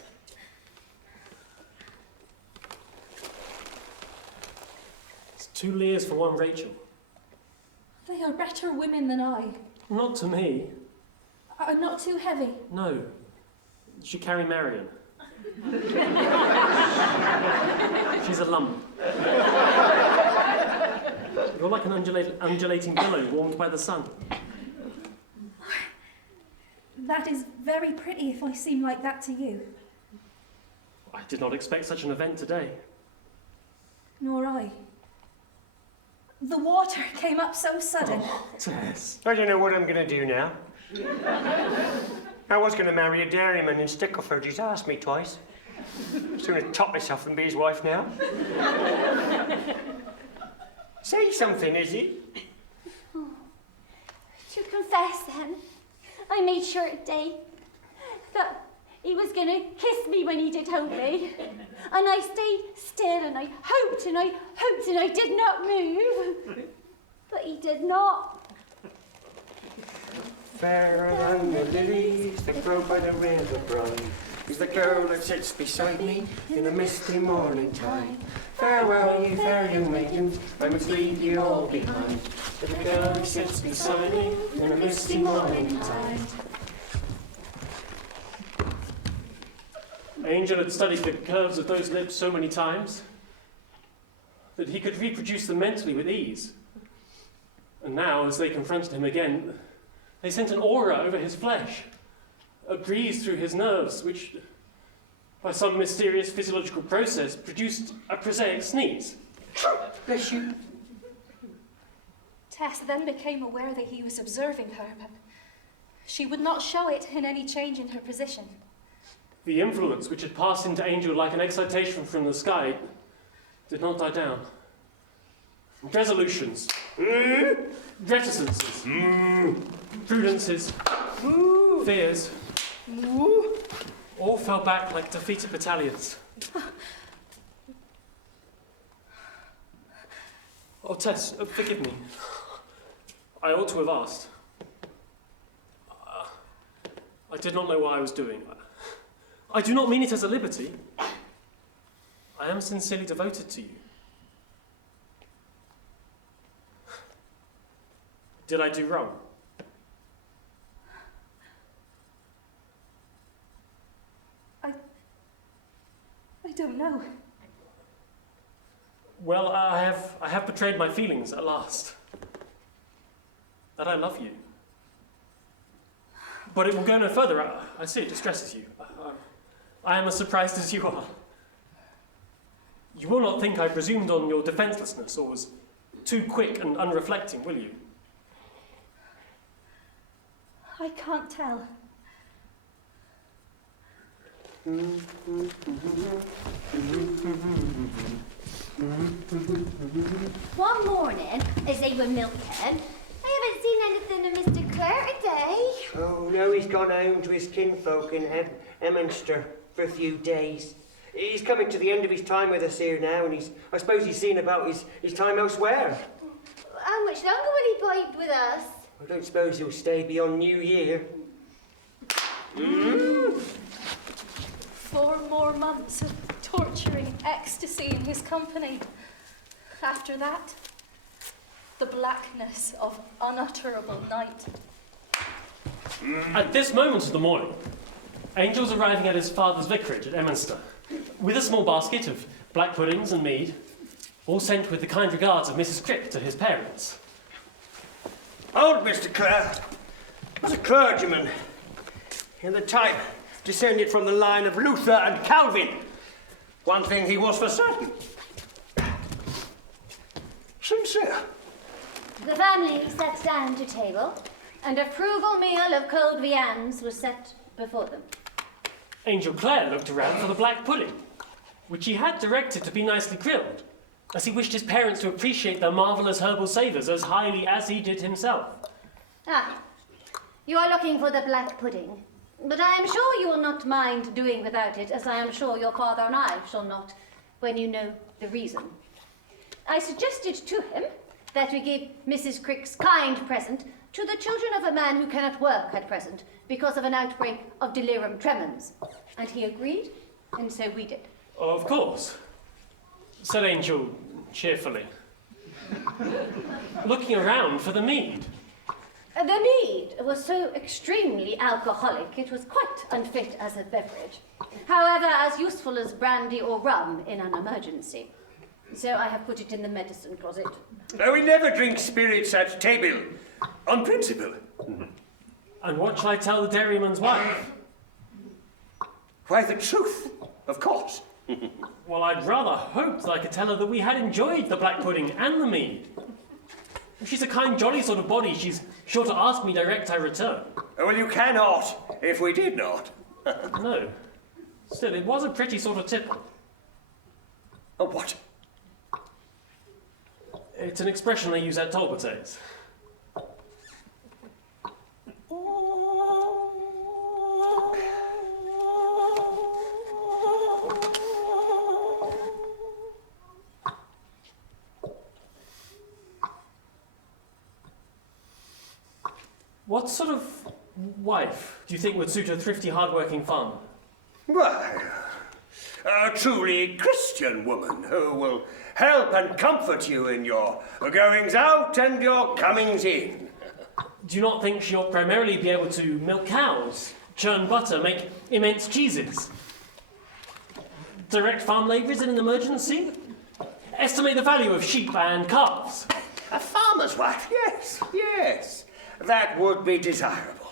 2 Leahs for 1 Rachel. They are better women than I. Not to me. I'm not too heavy. No. You should carry Marion. She's a lump. You're like an undulating billow warmed by the sun. That is very pretty if I seem like that to you. I did not expect such an event today. Nor I. The water came up so sudden. Oh, Tess. I don't know what I'm going to do now. I was going to marry a dairyman in Stickleford. He's asked me twice. I'm going to top myself and be his wife now. Say something, Izzy. Oh. To confess then, I made sure today that he was going to kiss me when he did hold me. And I stayed still and I hoped and I hoped and I did not move. But he did not. Fairer than the lilies that grow by the river bright is the girl that sits beside me in the misty morning tide. Farewell, you fair young maidens, I must leave you all behind. The girl that sits beside me in the misty morning tide. Angel had studied the curves of those lips so many times that he could reproduce them mentally with ease. And now, as they confronted him again, they sent an aura over his flesh, a breeze through his nerves, which, by some mysterious physiological process, produced a prosaic sneeze. Bless you. Tess then became aware that he was observing her, but she would not show it in any change in her position. The influence which had passed into Angel like an excitation from the sky did not die down. Resolutions, reticences, prudences, fears, all fell back like defeated battalions. Oh, Tess, forgive me. I ought to have asked. I did not know what I was doing. I do not mean it as a liberty. I am sincerely devoted to you. Did I do wrong? I don't know. Well, I have betrayed my feelings at last. That I love you. But it will go no further. I see it distresses you. I am as surprised as you are. You will not think I presumed on your defencelessness or was too quick and unreflecting, will you? I can't tell. One morning, as they were milking, I haven't seen anything of Mr. Clare today. Oh, no, he's gone home to his kinfolk in Emminster for a few days. He's coming to the end of his time with us here now, and I suppose he's seen about his time elsewhere. How much longer will he bide with us? I don't suppose he'll stay beyond New Year. 4 more months of torturing ecstasy in his company. After that, the blackness of unutterable night. At this moment of the morning, Angel's arriving at his father's vicarage at Emminster, with a small basket of black puddings and mead, all sent with the kind regards of Mrs. Crick to his parents. Old Mr. Clare was a clergyman, in the type descended from the line of Luther and Calvin. One thing he was for certain: sincere. The family sat down to table, and a frugal meal of cold viands was set before them. Angel Clare looked around for the black pudding, which he had directed to be nicely grilled, as he wished his parents to appreciate their marvellous herbal savours as highly as he did himself. Ah, you are looking for the black pudding. But I am sure you will not mind doing without it, as I am sure your father and I shall not, when you know the reason. I suggested to him that we give Mrs. Crick's kind present to the children of a man who cannot work at present because of an outbreak of delirium tremens. And he agreed, and so we did. Of course, said Angel cheerfully. looking around for the mead. The mead was so extremely alcoholic it was quite unfit as a beverage. However, as useful as brandy or rum in an emergency. So I have put it in the medicine closet. We never drink spirits at table, on principle. And what shall I tell the dairyman's wife? Why, the truth, of course. Well, I'd rather hoped that I could tell her that we had enjoyed the black pudding and the mead. If she's a kind, jolly sort of body, she's sure to ask me direct I return. Well, you cannot, if we did not. No. Still, it was a pretty sort of tipple. Oh, what? It's an expression they use at Talbot's. What sort of wife do you think would suit a thrifty, hard-working farmer? Why, a truly Christian woman who will help and comfort you in your goings out and your comings in. Do you not think she'll primarily be able to milk cows, churn butter, make immense cheeses? Direct farm labourers in an emergency? Estimate the value of sheep and calves? A farmer's wife, yes, yes. That would be desirable.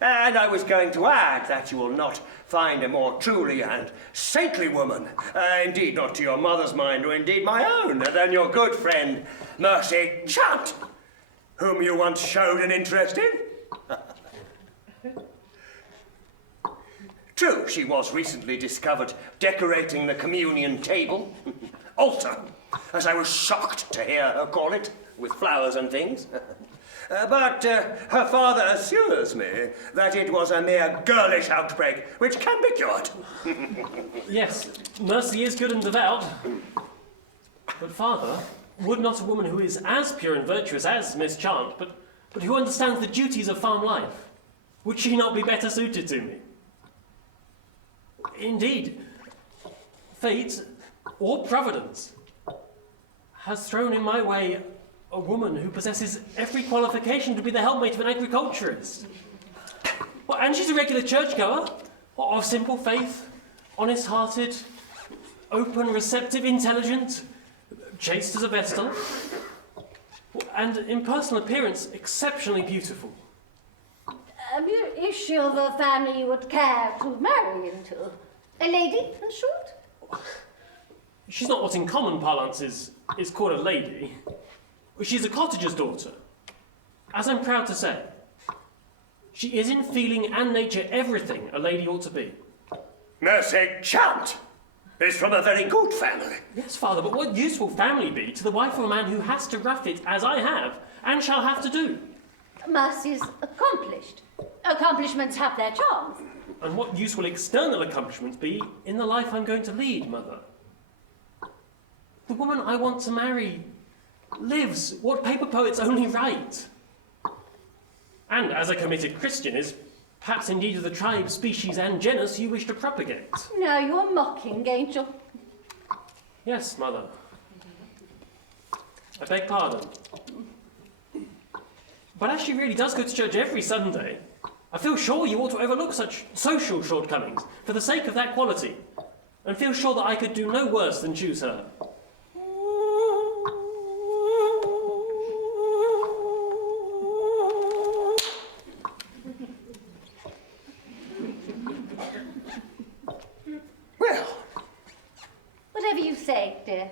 And I was going to add that you will not find a more truly and saintly woman, indeed not to your mother's mind, or indeed my own, than your good friend Mercy Chant, whom you once showed an interest in. True, she was recently discovered decorating the communion table, altar, as I was shocked to hear her call it, with flowers and things. But her father assures me that it was a mere girlish outbreak which can be cured. Yes, Mercy is good and devout. But father, would not a woman who is as pure and virtuous as Miss Chant, but who understands the duties of farm life, would she not be better suited to me? Indeed, fate, or providence, has thrown in my way a woman who possesses every qualification to be the helpmate of an agriculturist. Well, and she's a regular churchgoer, of simple faith, honest-hearted, open, receptive, intelligent, chaste as a vestal, and in personal appearance, exceptionally beautiful. Is she of a family you would care to marry into? A lady, in short? She's not what in common parlance is called a lady. She's a cottager's daughter, as I'm proud to say. She is in feeling and nature everything a lady ought to be. Mercy Chant is from a very good family. Yes, father, but what use will family be to the wife of a man who has to rough it, as I have, and shall have to do? Mercy's accomplished. Accomplishments have their charms. And what use will external accomplishments be in the life I'm going to lead, mother? The woman I want to marry lives what paper poets only write. And as a committed Christian is perhaps indeed of the tribe, species and genus you wish to propagate. Now you're mocking, ain't you? Yes, mother. I beg pardon. But as she really does go to church every Sunday, I feel sure you ought to overlook such social shortcomings for the sake of that quality, and feel sure that I could do no worse than choose her. Well, Whatever you say, dear.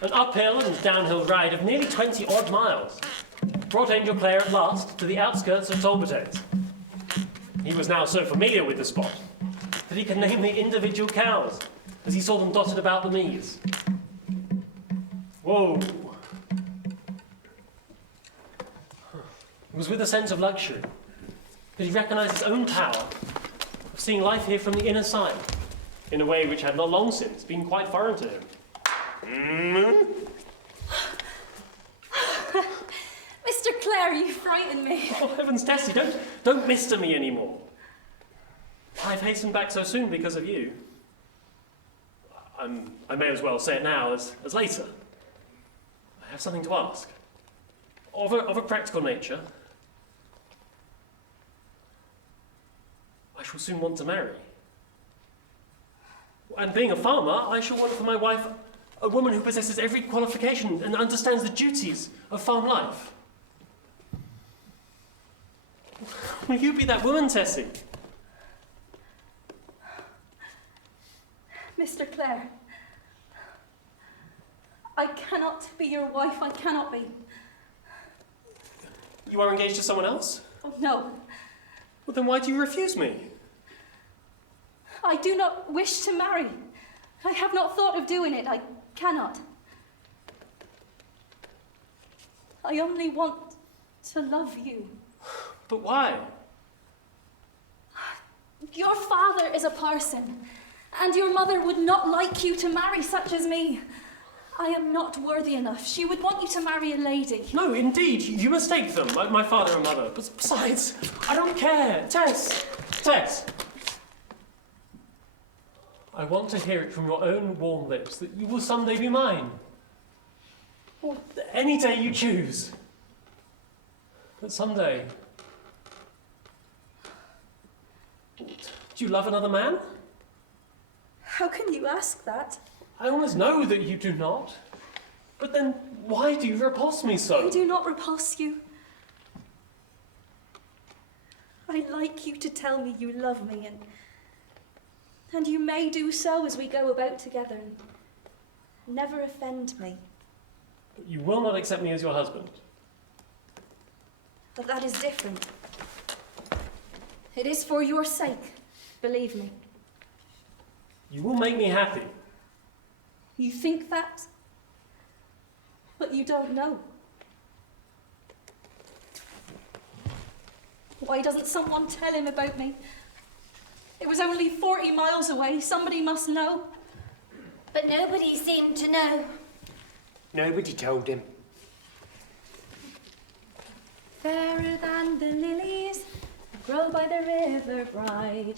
An uphill and downhill ride of nearly 20 odd miles brought Angel Clare at last to the outskirts of Talbot's. He was now so familiar with the spot that he could name the individual cows as he saw them dotted about the meads. Whoa! It was with a sense of luxury that he recognised his own power of seeing life here from the inner side in a way which had not long since been quite foreign to him. Mr. Clare, you frighten me. Oh, heavens, Tessie, don't mister me anymore. I've hastened back so soon because of you. I may as well say it now as later. I have something to ask. Of a practical nature. I shall soon want to marry. And being a farmer, I shall want for my wife a woman who possesses every qualification and understands the duties of farm life. Will you be that woman, Tessie? Mr. Clare, I cannot be your wife, I cannot be. You are engaged to someone else? Oh, no. Well, then why do you refuse me? I do not wish to marry. I have not thought of doing it. I cannot. I only want to love you. But why? Your father is a parson, and your mother would not like you to marry such as me. I am not worthy enough. She would want you to marry a lady. No, indeed, you mistake them, my father and mother. But besides, I don't care. Tess! I want to hear it from your own warm lips that you will someday be mine. Or any day you choose. But someday. Do you love another man? How can you ask that? I almost know that you do not. But then why do you repulse me so? I do not repulse you. I like you to tell me you love me, and you may do so as we go about together, and never offend me. But you will not accept me as your husband. But that is different. It is for your sake, believe me. You will make me happy. You think that, but you don't know. Why doesn't someone tell him about me? It was only 40 miles away. Somebody must know. But nobody seemed to know. Nobody told him. Fairer than the lilies that grow by the river bright,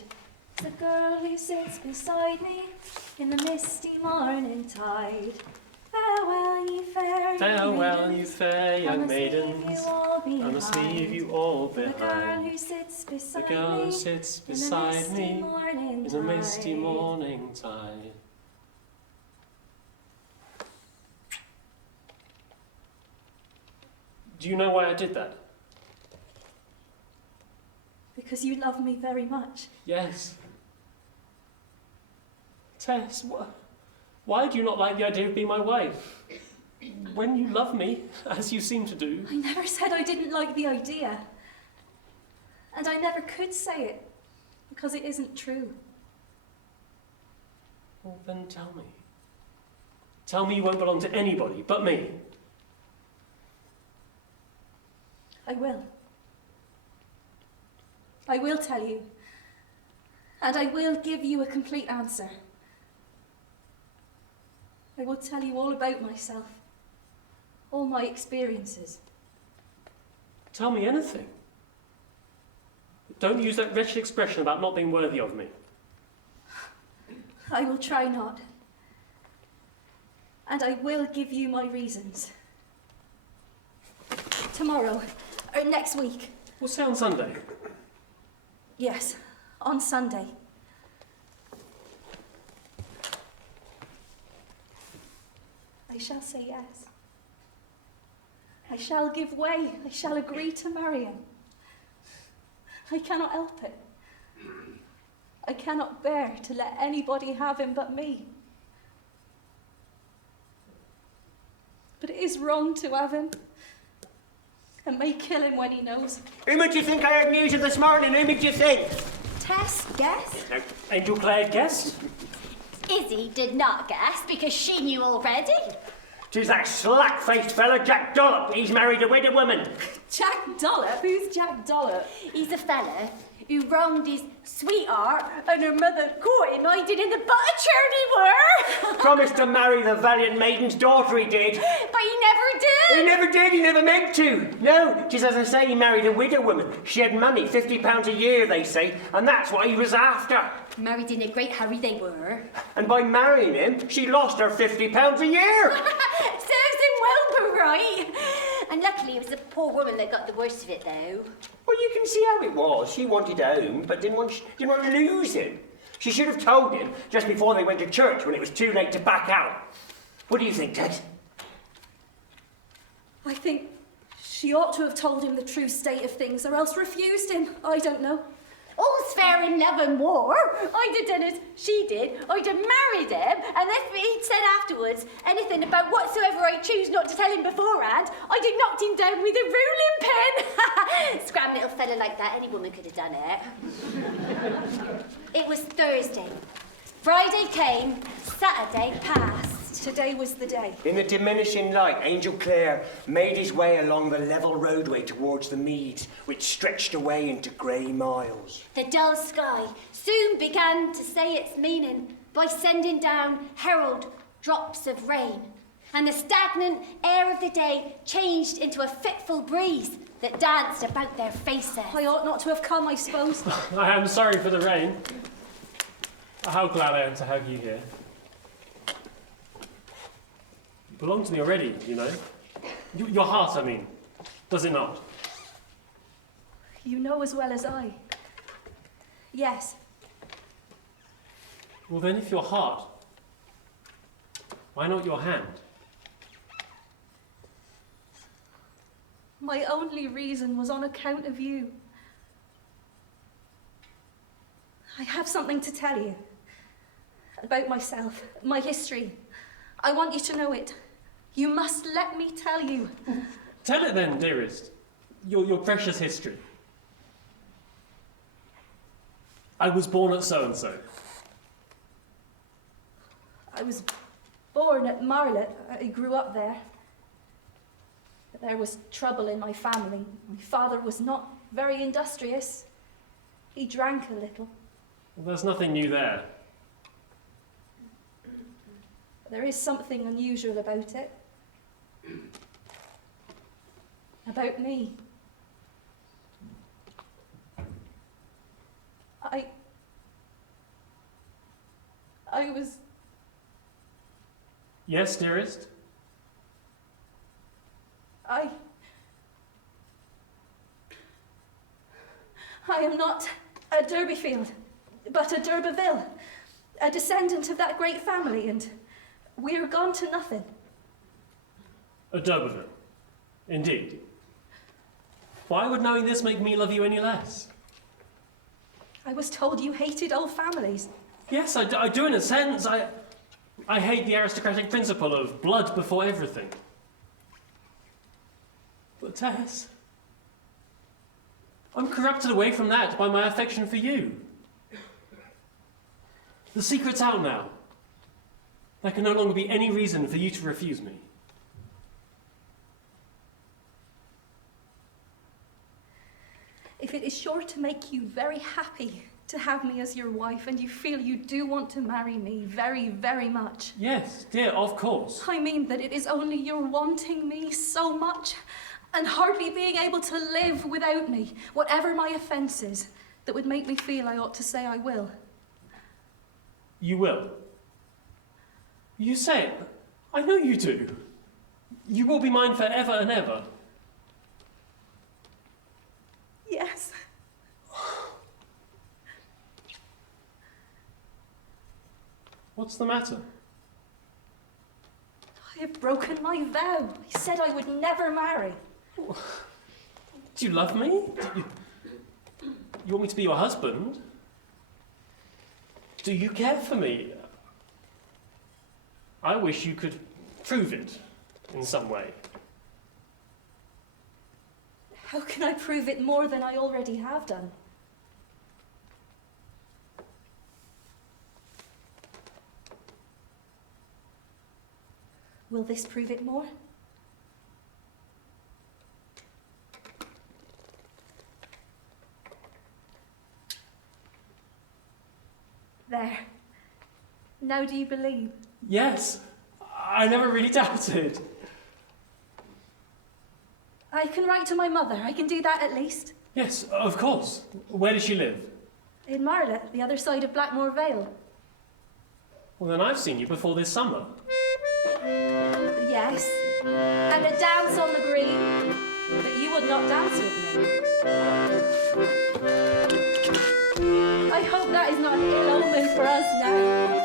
the girl who sits beside me in the misty morning tide. Farewell, ye fair, Farewell, you fair young maidens. maidens. I must leave you all The girl behind. who sits The beside girl me who sits in the beside misty me morning in the misty tide. morning tide. Do you know why I did that? Because you love me very much. Yes. Tess, why do you not like the idea of being my wife? When you love me, as you seem to do. I never said I didn't like the idea. And I never could say it, because it isn't true. Well, then tell me. Tell me you won't belong to anybody but me. I will. I will tell you. And I will give you a complete answer. I will tell you all about myself. All my experiences. Tell me anything. Don't use that wretched expression about not being worthy of me. I will try not. And I will give you my reasons. Tomorrow, or next week. We'll say on Sunday. Yes, on Sunday. I shall say yes. I shall give way. I shall agree to marry him. I cannot help it. I cannot bear to let anybody have him but me. But it is wrong to have him, and may kill him when he knows. Who much you think I heard news of this morning? Who much you think? Tess guessed. Angel Claire guessed? Izzy did not guess because she knew already. 'Tis that slack-faced fella, Jack Dollop. He's married a widow woman. Jack Dollop? Who's Jack Dollop? He's a fella who wronged his sweetheart, and her mother caught him hiding in the butter churn he were. Promised to marry the valiant maiden's daughter, he did. But he never did. He never did, he never meant to. No, just as I say, he married a widow woman. She had money, £50 a year, they say, and that's what he was after. Married in a great hurry they were. And by marrying him, she lost her £50 a year. Serves him well, but right. And luckily it was the poor woman that got the worst of it, though. Well, you can see how it was. She wanted home, but didn't want to lose him. She should have told him just before they went to church when it was too late to back out. What do you think, Tess? I think she ought to have told him the true state of things, or else refused him. I don't know. All's fair in love and war. I'd have done as she did. I'd have married him, and if he'd said afterwards anything about whatsoever I choose not to tell him beforehand, I'd have knocked him down with a ruling pin. Scram little fella like that, any woman could have done it. It was Thursday. Friday came, Saturday passed. Today was the day. In the diminishing light, Angel Clare made his way along the level roadway towards the meads, which stretched away into grey miles. The dull sky soon began to say its meaning by sending down herald drops of rain, and the stagnant air of the day changed into a fitful breeze that danced about their faces. I ought not to have come, I suppose. I am sorry for the rain. How glad I am to have you here. You belong to me already, you know. Your heart, I mean. Does it not? You know as well as I. Yes. Well then, if your heart, why not your hand? My only reason was on account of you. I have something to tell you. About myself, my history. I want you to know it. You must let me tell you. Tell it then, dearest. Your precious history. I was born at so-and-so. I was born at Marlet. I grew up there. But there was trouble in my family. My father was not very industrious. He drank a little. Well, there's nothing new there. There is something unusual about it. About me. I was... Yes, dearest? I am not a Derbyfield, but a d'Urberville, a descendant of that great family, and we're gone to nothing. A d'Urberville, indeed. Why would knowing this make me love you any less? I was told you hated old families. Yes, I do in a sense. I hate the aristocratic principle of blood before everything. But Tess, I'm corrupted away from that by my affection for you. The secret's out now. There can no longer be any reason for you to refuse me. If it is sure to make you very happy to have me as your wife, and you feel you do want to marry me very, very much. Yes, dear, of course. I mean that it is only your wanting me so much and hardly being able to live without me, whatever my offence is, that would make me feel I ought to say I will. You will. You say it. I know you do. You will be mine forever and ever. Yes. What's the matter? I have broken my vow. I said I would never marry. Do you love me? You want me to be your husband? Do you care for me? I wish you could prove it in some way. How can I prove it more than I already have done? Will this prove it more? There. Now do you believe? Yes, I never really doubted. I can write to my mother. I can do that at least. Yes, of course. Where does she live? In Marlott, the other side of Blackmore Vale. Well, then I've seen you before this summer. Yes. And a dance on the green. But you would not dance with me. I hope that is not an ill omen for us now.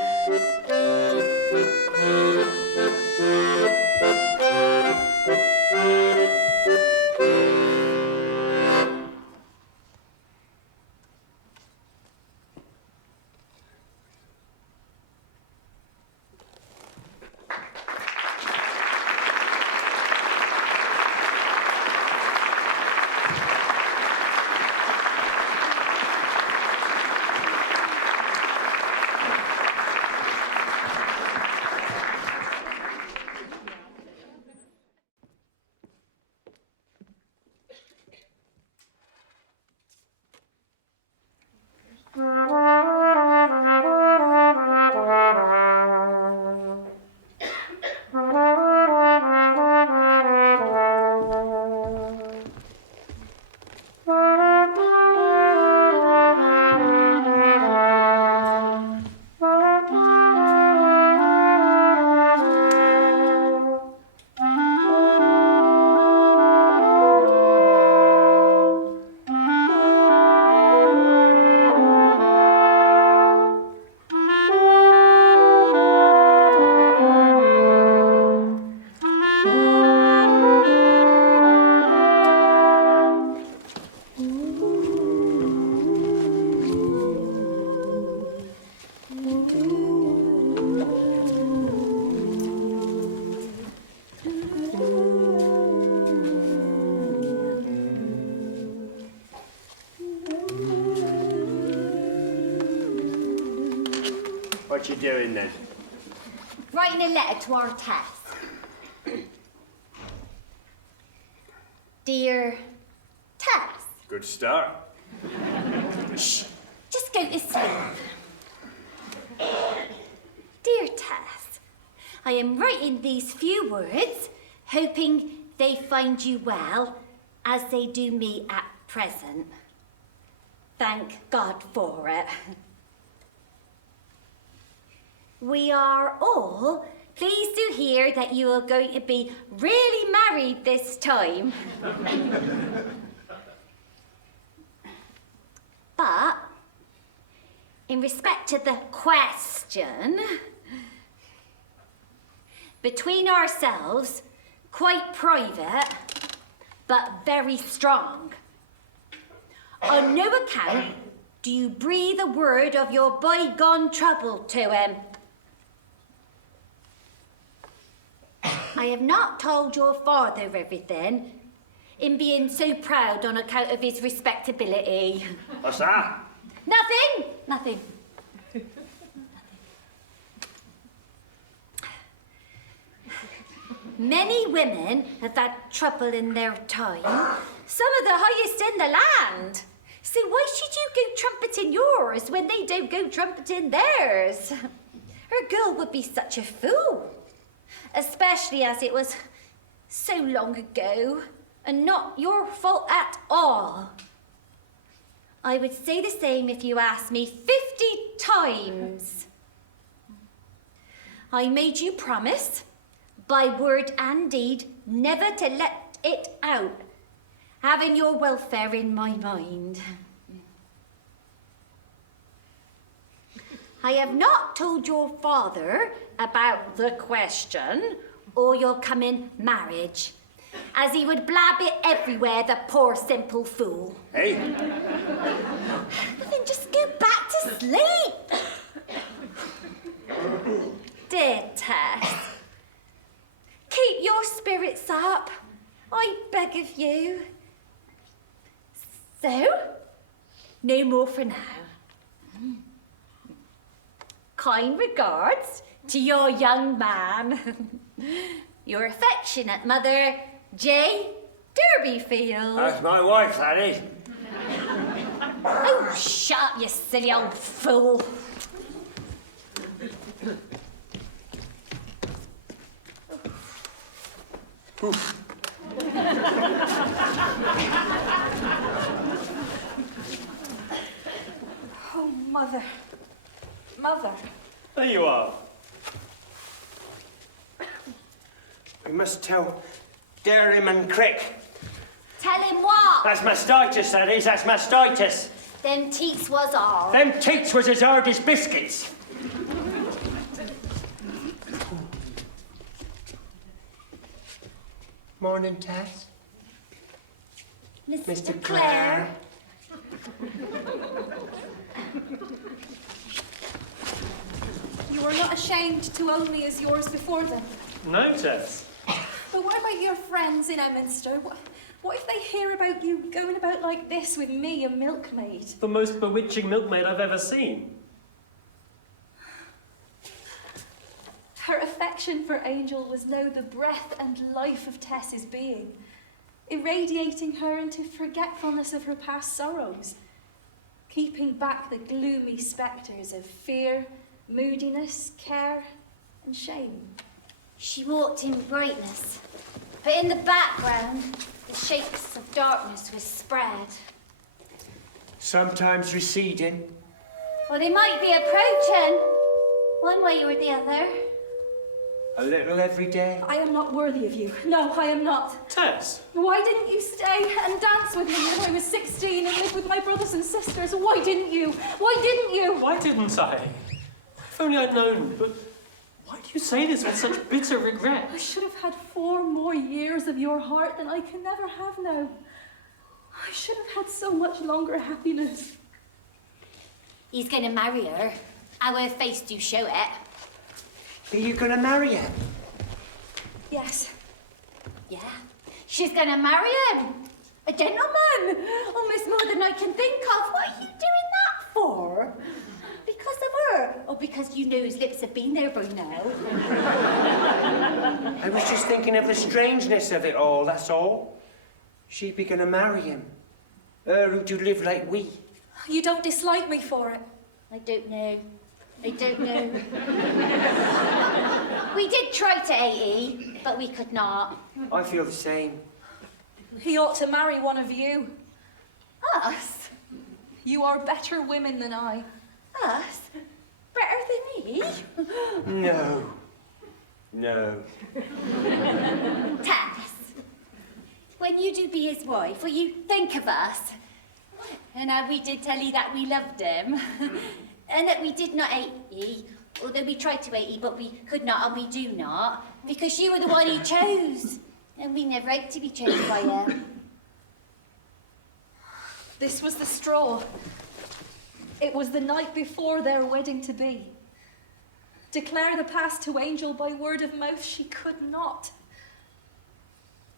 What you doing then? Writing a letter to our Tess. Dear Tess. Good start. Shh, just go to sleep. Dear Tess, I am writing these few words, hoping they find you well, as they do me at present. Thank God for it. We are all pleased to hear that you are going to be really married this time. But, in respect to the question, between ourselves, quite private, but very strong. On no account do you breathe a word of your bygone trouble to him. I have not told your father everything, in being so proud on account of his respectability. What's that? Nothing, nothing. Many women have had trouble in their time, some of the highest in the land. So why should you go trumpeting yours when they don't go trumpeting theirs? Her girl would be such a fool. Especially as it was so long ago and not your fault at all. I would say the same if you asked me 50 times. I made you promise, by word and deed, never to let it out, having your welfare in my mind. I have not told your father about the question or your coming marriage, as he would blab it everywhere, the poor simple fool. Hey? Then just go back to sleep. Dear Tess, keep your spirits up, I beg of you. So, no more for now. Kind regards to your young man. Your affectionate mother, J. Derbyfield. That's my wife, that is. Oh, shut up, you silly old fool. Oh, Mother. Mother. There you are. We must tell Dairyman Crick. Tell him what? That's mastitis, that is. That's mastitis. Them teats was all. Them teats was as hard as biscuits. Morning, Tess. Mr. Clare. You are not ashamed to own me as yours before them. No, Tess. But what about your friends in Emminster? What if they hear about you going about like this with me, a milkmaid? The most bewitching milkmaid I've ever seen. Her affection for Angel was now the breath and life of Tess's being, irradiating her into forgetfulness of her past sorrows, keeping back the gloomy spectres of fear, moodiness, care, and shame. She walked in brightness, but in the background, the shapes of darkness were spread. Sometimes receding. Or they might be approaching, one way or the other. A little every day. I am not worthy of you. No, I am not. Tess! Why didn't you stay and dance with me when I was 16 and live with my brothers and sisters? Why didn't you? Why didn't you? Why didn't I? If only I'd known, but why do you say this with such bitter regret? I should have had 4 more years of your heart than I can never have now. I should have had so much longer happiness. He's gonna marry her. Our face do show it. Are you gonna marry her? Yes. Yeah, she's gonna marry him. A gentleman. Almost more than I can think of. What are you doing that for? Because of her? Or because you know his lips have been there by now? I was just thinking of the strangeness of it all, that's all. She'd be gonna marry him. Her who do live like we. You don't dislike me for it. I don't know. I don't know. We did try to AE, but we could not. I feel the same. He ought to marry one of you. Us? You are better women than I. Us? Better than me? No. No. Tess, when you do be his wife, will you think of us? And how we did tell you that we loved him. And that we did not hate ye, although we tried to hate ye, but we could not and we do not, because you were the one he chose. And we never hoped to be chosen by him. This was the straw. It was the night before their wedding to be. Declare the past to Angel by word of mouth she could not.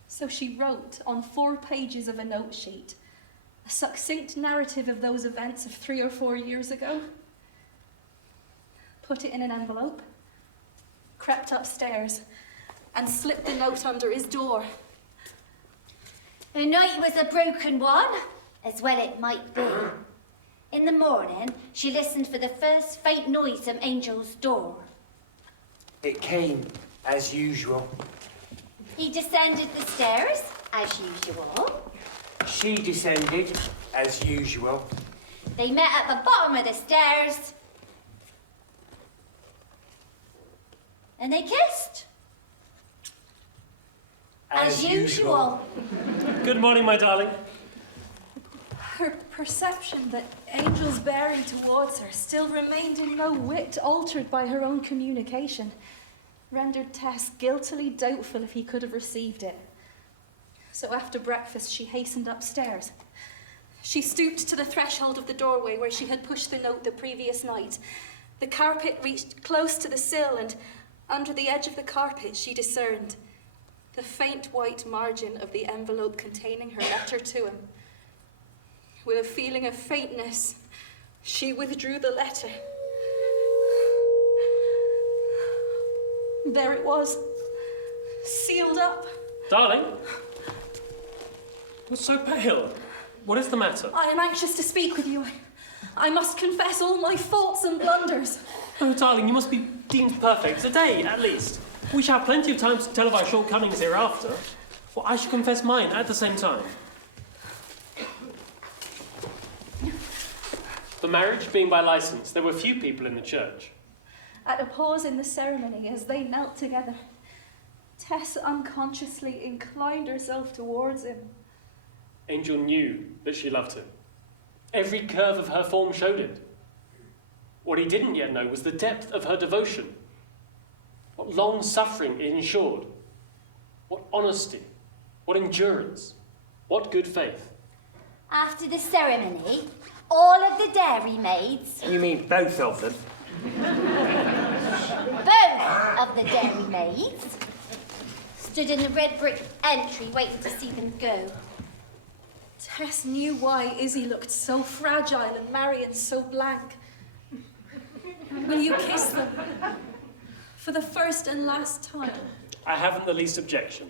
So she wrote on 4 pages of a note sheet a succinct narrative of those events of 3 or 4 years ago, put it in an envelope, crept upstairs, and slipped the note under his door. The night was a broken one, as well it might be. In the morning, she listened for the first faint noise from Angel's door. It came, as usual. He descended the stairs, as usual. She descended, as usual. They met at the bottom of the stairs. And they kissed. As usual. Good morning, my darling. Her perception that Angel's bearing towards her still remained in no whit altered by her own communication, rendered Tess guiltily doubtful if he could have received it. So after breakfast, she hastened upstairs. She stooped to the threshold of the doorway where she had pushed the note the previous night. The carpet reached close to the sill, and under the edge of the carpet she discerned the faint white margin of the envelope containing her letter to him. With a feeling of faintness, she withdrew the letter. There it was, sealed up. Darling? You're so pale. What is the matter? I am anxious to speak with you. I must confess all my faults and blunders. Oh, darling, you must be deemed perfect. Today, at least. We shall have plenty of time to tell of our shortcomings hereafter. Well, I shall confess mine at the same time. The marriage being by license, there were few people in the church. At a pause in the ceremony, as they knelt together, Tess unconsciously inclined herself towards him. Angel knew that she loved him. Every curve of her form showed it. What he didn't yet know was the depth of her devotion. What long suffering it ensured. What honesty. What endurance. What good faith. After the ceremony, all of the dairy maids, You mean both of them? both of the dairy maids, stood in the red brick entry waiting to see them go. Tess knew why Izzy looked so fragile and Marion so blank. Will you kiss them? For the first and last time. I haven't the least objection.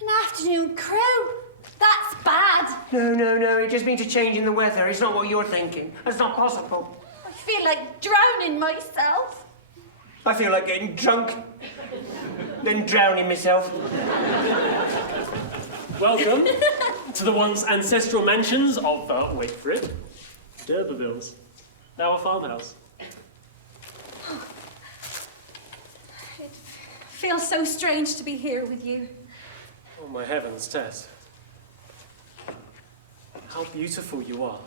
An afternoon crow? That's bad. No, it just means a change in the weather. It's not what you're thinking. That's not possible. I feel like drowning myself. I feel like getting drunk, then drowning myself. Welcome to the once ancestral mansions of, wait for it, D'Urbervilles, now a farmhouse. It feels so strange to be here with you. Oh my heavens, Tess. How beautiful you are.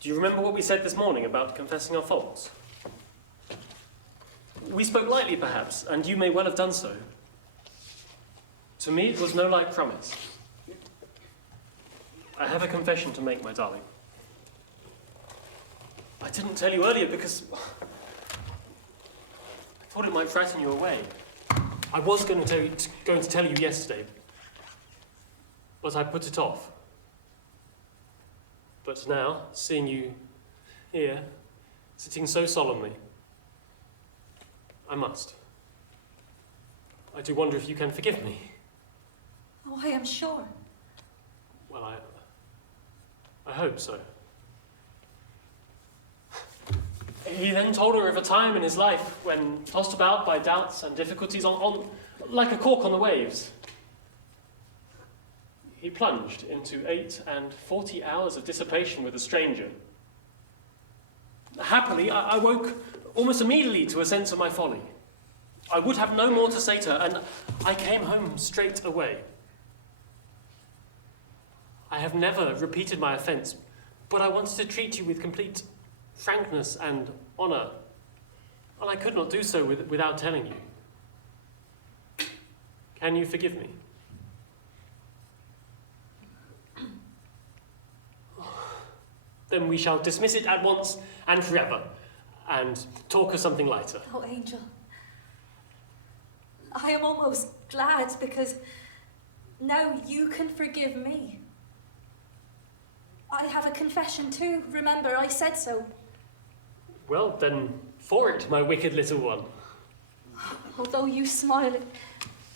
Do you remember what we said this morning about confessing our faults? We spoke lightly, perhaps, and you may well have done so. To me, it was no light promise. I have a confession to make, my darling. I didn't tell you earlier because I thought it might frighten you away. I was going to tell you yesterday, but I put it off. But now, seeing you here, sitting so solemnly, I must. I do wonder if you can forgive me. Oh, I am sure. Well, I hope so. He then told her of a time in his life when, tossed about by doubts and difficulties on like a cork on the waves, he plunged into 8 and 40 hours of dissipation with a stranger. Happily, I woke almost immediately to a sense of my folly. I would have no more to say to her, and I came home straight away. I have never repeated my offence, but I wanted to treat you with complete frankness and honour, and I could not do so without telling you. Can you forgive me? Then we shall dismiss it at once and forever, and talk of something lighter. Oh, Angel. I am almost glad because now you can forgive me. I have a confession too. Remember, I said so. Well, then, for it, my wicked little one. Although you smile,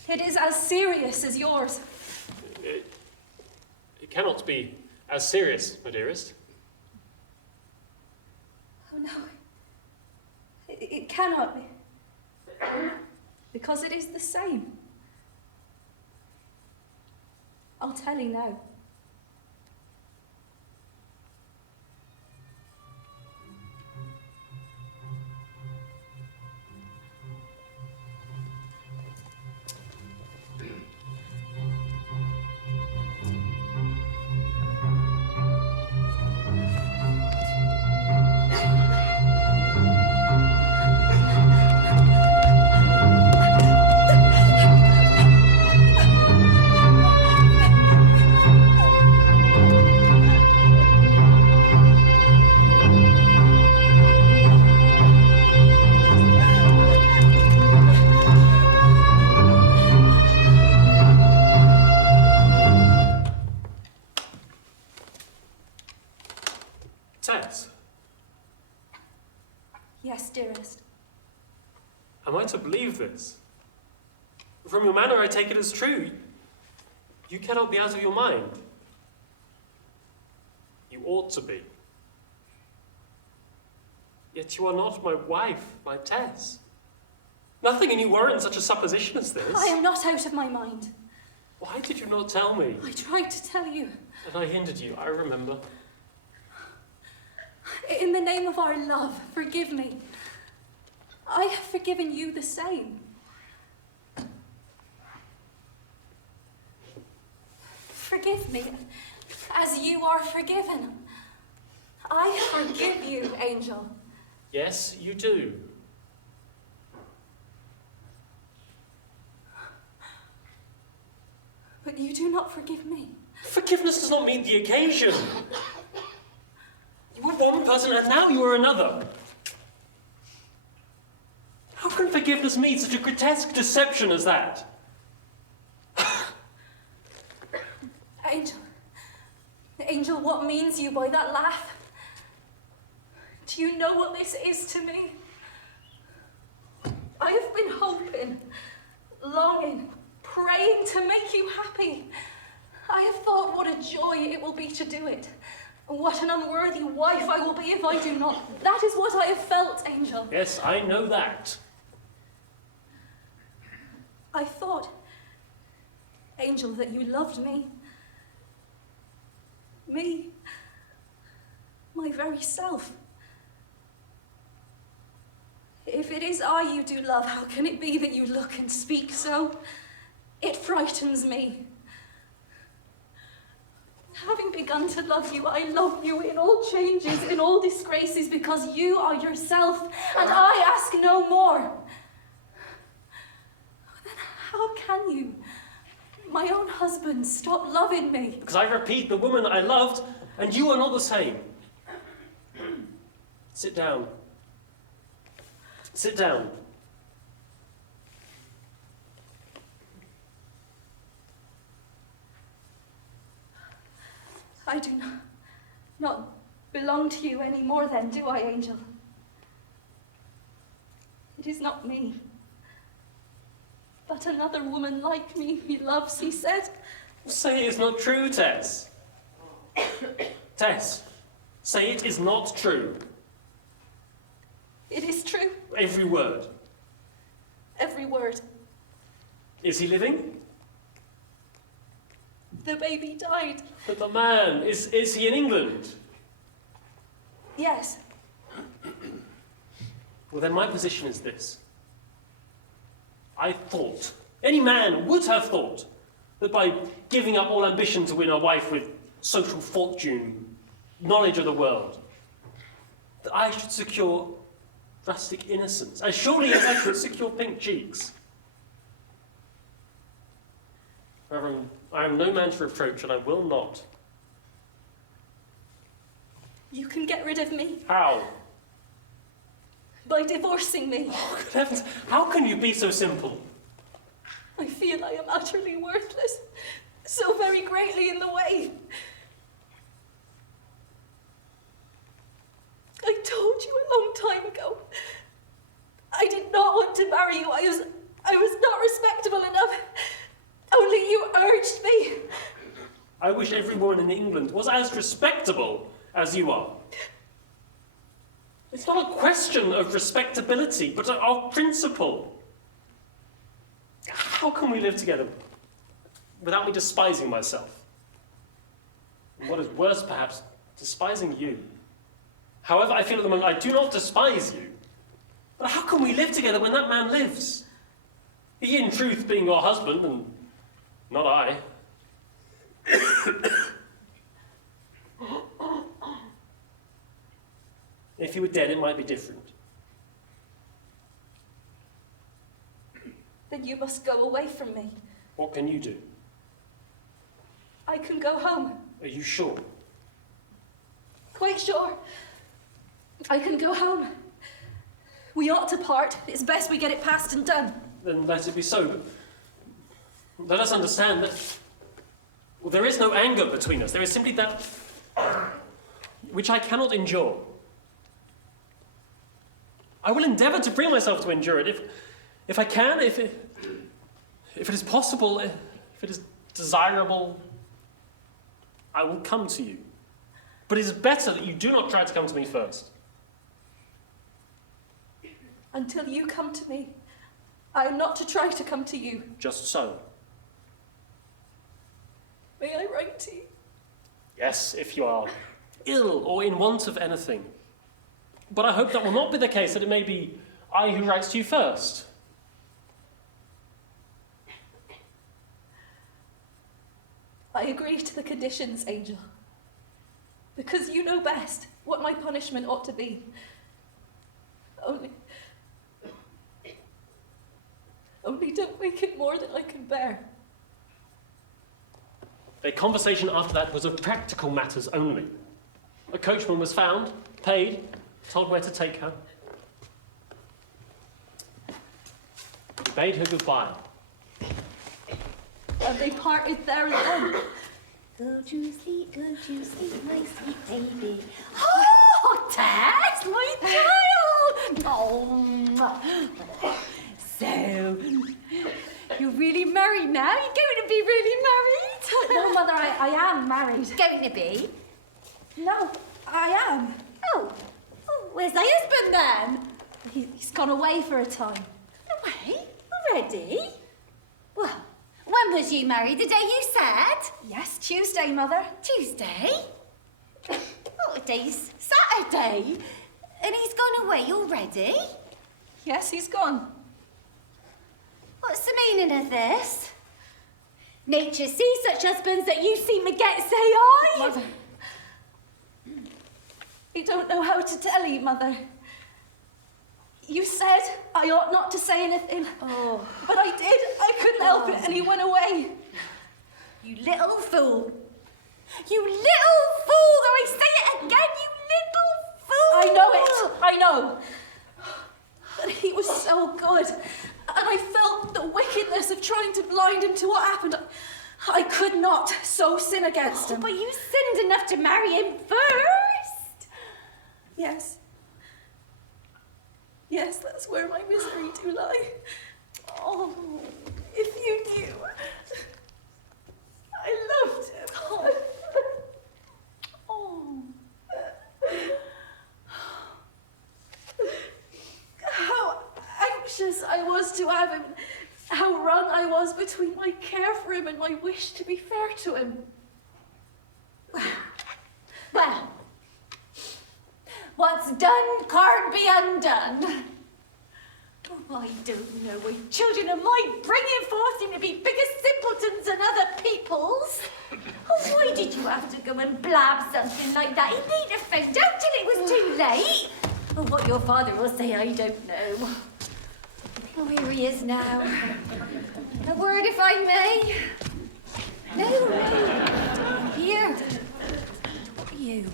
it is as serious as yours. It cannot be as serious, my dearest. Oh, no. It cannot be. Because it is the same. I'll tell you now. Tess, Yes, dearest. am I to believe this? From your manner, I take it as true. You cannot be out of your mind. You ought to be. Yet you are not my wife, my Tess. Nothing in you warrants such a supposition as this. I am not out of my mind. Why did you not tell me? I tried to tell you. And I hindered you, I remember. In the name of our love, forgive me. I have forgiven you the same. Forgive me, as you are forgiven. I forgive you, Angel. Yes, you do. But you do not forgive me. Forgiveness does not meet the occasion. You were one person and now you are another. How can forgiveness meet such a grotesque deception as that? Angel, what means you by that laugh? Do you know what this is to me? I have been hoping, longing, praying to make you happy. I have thought what a joy it will be to do it. What an unworthy wife I will be if I do not. That is what I have felt, Angel. Yes, I know that. I thought, Angel, that you loved me. Me. My very self. If it is I you do love, how can it be that you look and speak so? It frightens me. Having begun to love you, I love you in all changes, in all disgraces, because you are yourself, and I ask no more. Then how can you, my own husband, stop loving me? Because I repeat, the woman I loved, and you are not the same. Sit down. Sit down. I do not belong to you any more then, do I, Angel? It is not me, but another woman like me he loves, he said. Say it is not true, Tess. Tess, say it is not true. It is true. Every word. Every word. Is he living? The baby died. But the man, is he in England? Yes. Well, then my position is this. I thought, any man would have thought, that by giving up all ambition to win a wife with social fortune, knowledge of the world, that I should secure rustic innocence, as surely as I should secure pink cheeks. Reverend, I am no man to reproach, and I will not. You can get rid of me How? by divorcing me. Oh, good heavens, how can you be so simple? I feel I am utterly worthless, so very greatly in the way. I told you a long time ago. I did not want to marry you. I was not respectable enough. Only you urged me. I wish every woman in England was as respectable as you are. It's not a question of respectability, but of principle. How can we live together without me despising myself? And what is worse, perhaps, despising you. However, I feel at the moment I do not despise you. But how can we live together when that man lives? He, in truth, being your husband, and not I. If he were dead, it might be different. Then you must go away from me. What can you do? I can go home. Are you sure? Quite sure. I can go home. We ought to part. It's best we get it past and done. Then let it be so. But let us understand that well, there is no anger between us. There is simply that which I cannot endure. I will endeavour to bring myself to endure it if I can, if If it is possible, if it is desirable, I will come to you. But it is better that you do not try to come to me first. Until you come to me, I am not to try to come to you. Just so. May I write to you? Yes, if you are ill or in want of anything. But I hope that will not be the case, that it may be I who writes to you first. I agree to the conditions, Angel. Because you know best what my punishment ought to be. Only don't make it more than I can bear. A conversation after that was of practical matters only. A coachman was found, paid, told where to take her. He bade her goodbye. And they parted there and then. Go to sleep, my sweet baby. Oh, Tess, my child! Oh, so, you're really married now? You're going to be really married? No, Mother, I am married. Going to be? No, I am. Oh, where's thy husband then? He's gone away for a time. Away? Already? Well, when was you married? The day you said? Yes, Tuesday, Mother. Tuesday? What day's Saturday? And he's gone away already? Yes, he's gone. What's the meaning of this? Nature sees such husbands that you seem to get, say I. Mother. I don't know how to tell you, Mother. You said I ought not to say anything. Oh. But I did. I couldn't help it, and he went away. You little fool. You little fool! Though I say it again, you little fool! I know it. I know. But he was so good. And I felt the wickedness of trying to blind him to what happened. I could not so sin against him. But you sinned enough to marry him first. Yes. Yes, that's where my misery do lie. Oh, if you knew. I loved him. Oh. How anxious I was to have him. How wrung I was between my care for him and my wish to be fair to him. Well, what's done can't be undone. Oh, I don't know why children of my bringing forth seem to be bigger simpletons than other people's. Oh, why did you have to go and blab something like that? He needn't have found out till it was too late. Oh, what your father will say, I don't know. Oh, here he is now. A word, if I may. No. Here. You.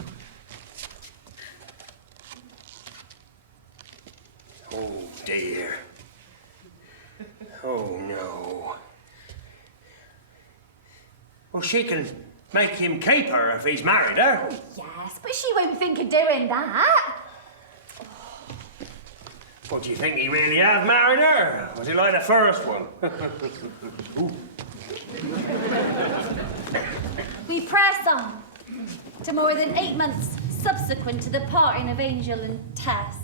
Oh, dear. Oh, no. Well, she can make him keep her if he's married her. Yes, but she won't think of doing that. What, do you think he really have married her? Was it like the first one? We press on to more than 8 months subsequent to the parting of Angel and Tess.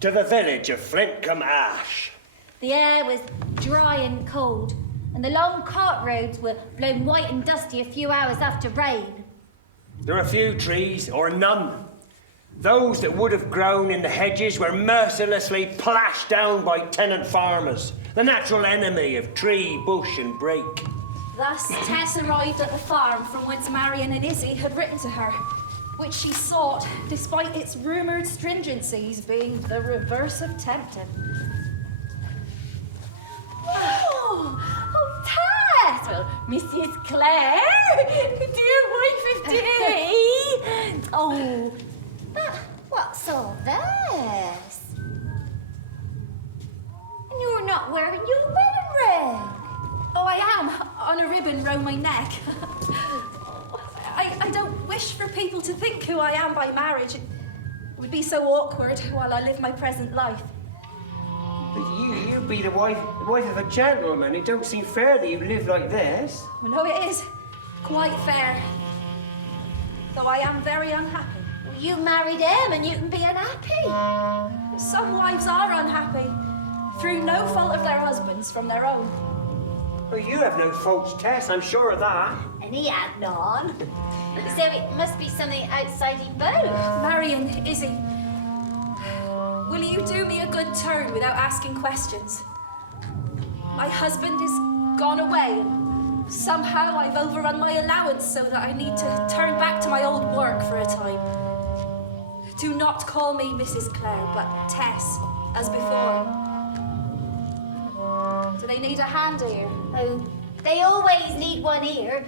To the village of Flintcombe Ash. The air was dry and cold, and the long cart roads were blown white and dusty a few hours after rain. There were a few trees, or none. Those that would have grown in the hedges were mercilessly plashed down by tenant farmers, the natural enemy of tree, bush and brake. Thus, Tess arrived at the farm from whence Marion and Izzy had written to her, which she sought, despite its rumoured stringencies being the reverse of tempting. Oh, Tess! Well, Mrs. Clare, dear wife of day. Oh, but what's all this? And you're not wearing your wedding ring. Oh, I am, on a ribbon round my neck. I don't wish for people to think who I am by marriage. It would be so awkward while I live my present life. But you be the wife of a gentleman. It don't seem fair that you live like this. Well, no, it is quite fair. Though I am very unhappy. Well, you married him and you can be unhappy. Some wives are unhappy through no fault of their husbands from their own. Well, you have no faults, Tess, I'm sure of that. And he had none. So it must be something outside you both. Marion, Izzy, will you do me a good turn without asking questions? My husband is gone away, and somehow I've overrun my allowance so that I need to turn back to my old work for a time. Do not call me Mrs. Clare, but Tess, as before. Do they need a hand here? Oh, they always need one ear.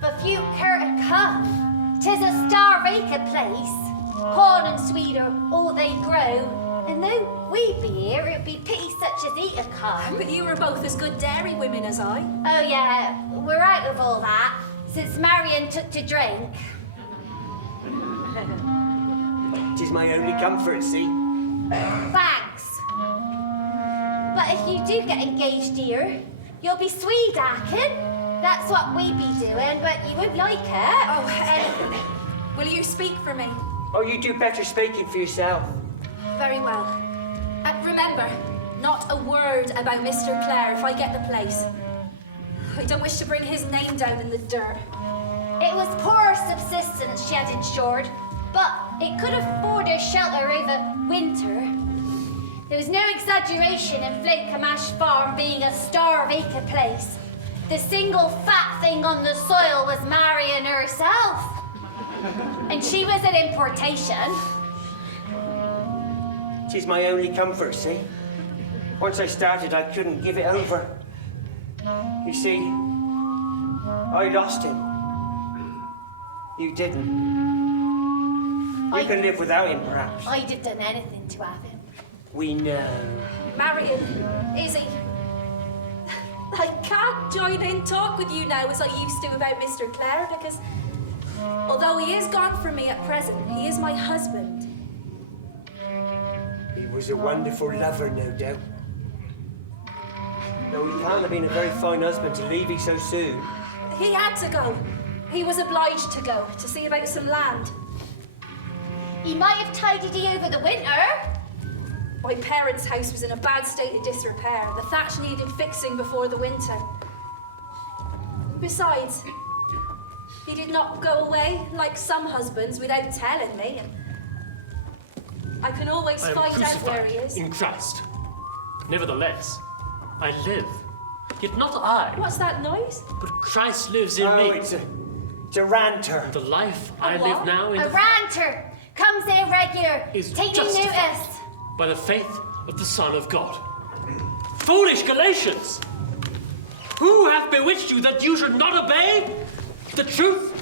But few care to come. 'Tis a star-vacant place. Corn and sweet are all they grow. And though we be here, it'd be pity such as he to come. But you are both as good dairy women as I. Oh yeah, we're out of all that since Marion took to drink. Tis my only comfort, see? Thanks. But if you do get engaged here, you'll be sweet-acking. That's what we be doing, but you won't like it. Oh, will you speak for me? Oh, you do better speaking for yourself. Very well. And remember, not a word about Mr. Clare if I get the place. I don't wish to bring his name down in the dirt. It was poor subsistence she had insured, but it could afford her shelter over winter. There was no exaggeration in Flintcamash Farm being a star-vacant place. The single fat thing on the soil was Marion herself. And she was an importation. Tis my only comfort, see? Once I started, I couldn't give it over. You see, I lost him. You didn't. You can live without him, perhaps. I'd have done anything to have him. We know. Marion, Izzy, I can't join in talk with you now as I used to about Mr. Clare because although he is gone from me at present, he is my husband. He was a wonderful lover, no doubt. Though he can't have been a very fine husband to leave you so soon. He had to go. He was obliged to go to see about some land. He might have tidied you over the winter. My parents' house was in a bad state of disrepair. The thatch needed fixing before the winter. Besides, he did not go away like some husbands without telling me. I can always find out where he is. In Christ. Nevertheless, I live. Yet not I, What's that noise? but Christ lives in me. It's a ranter. The life I what? live now in A the ranter comes in regular, is taking justified notice. by the faith of the Son of God. Foolish Galatians! Who hath bewitched you that you should not obey the truth,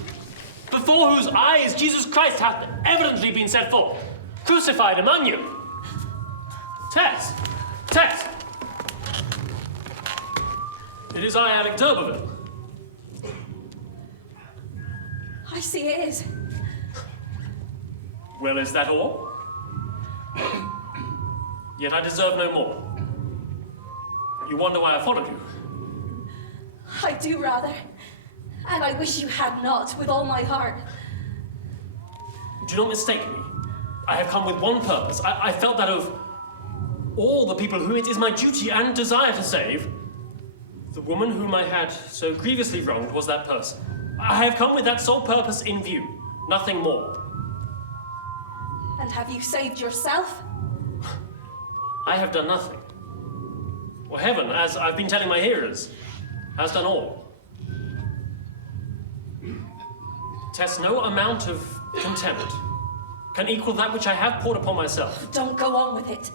before whose eyes Jesus Christ hath evidently been set forth, crucified among you? Tess! Tess! It is I, Alec D'Urberville. I see it is. Well, is that all? Yet I deserve no more. You wonder why I followed you? I do rather. And I wish you had not, with all my heart. Do not mistake me. I have come with one purpose. I felt that of all the people whom it is my duty and desire to save, the woman whom I had so grievously wronged was that person. I have come with that sole purpose in view, nothing more. And have you saved yourself? I have done nothing. Well, heaven, as I've been telling my hearers, has done all. Tess, no amount of contempt can equal that which I have poured upon myself. Don't go on with it.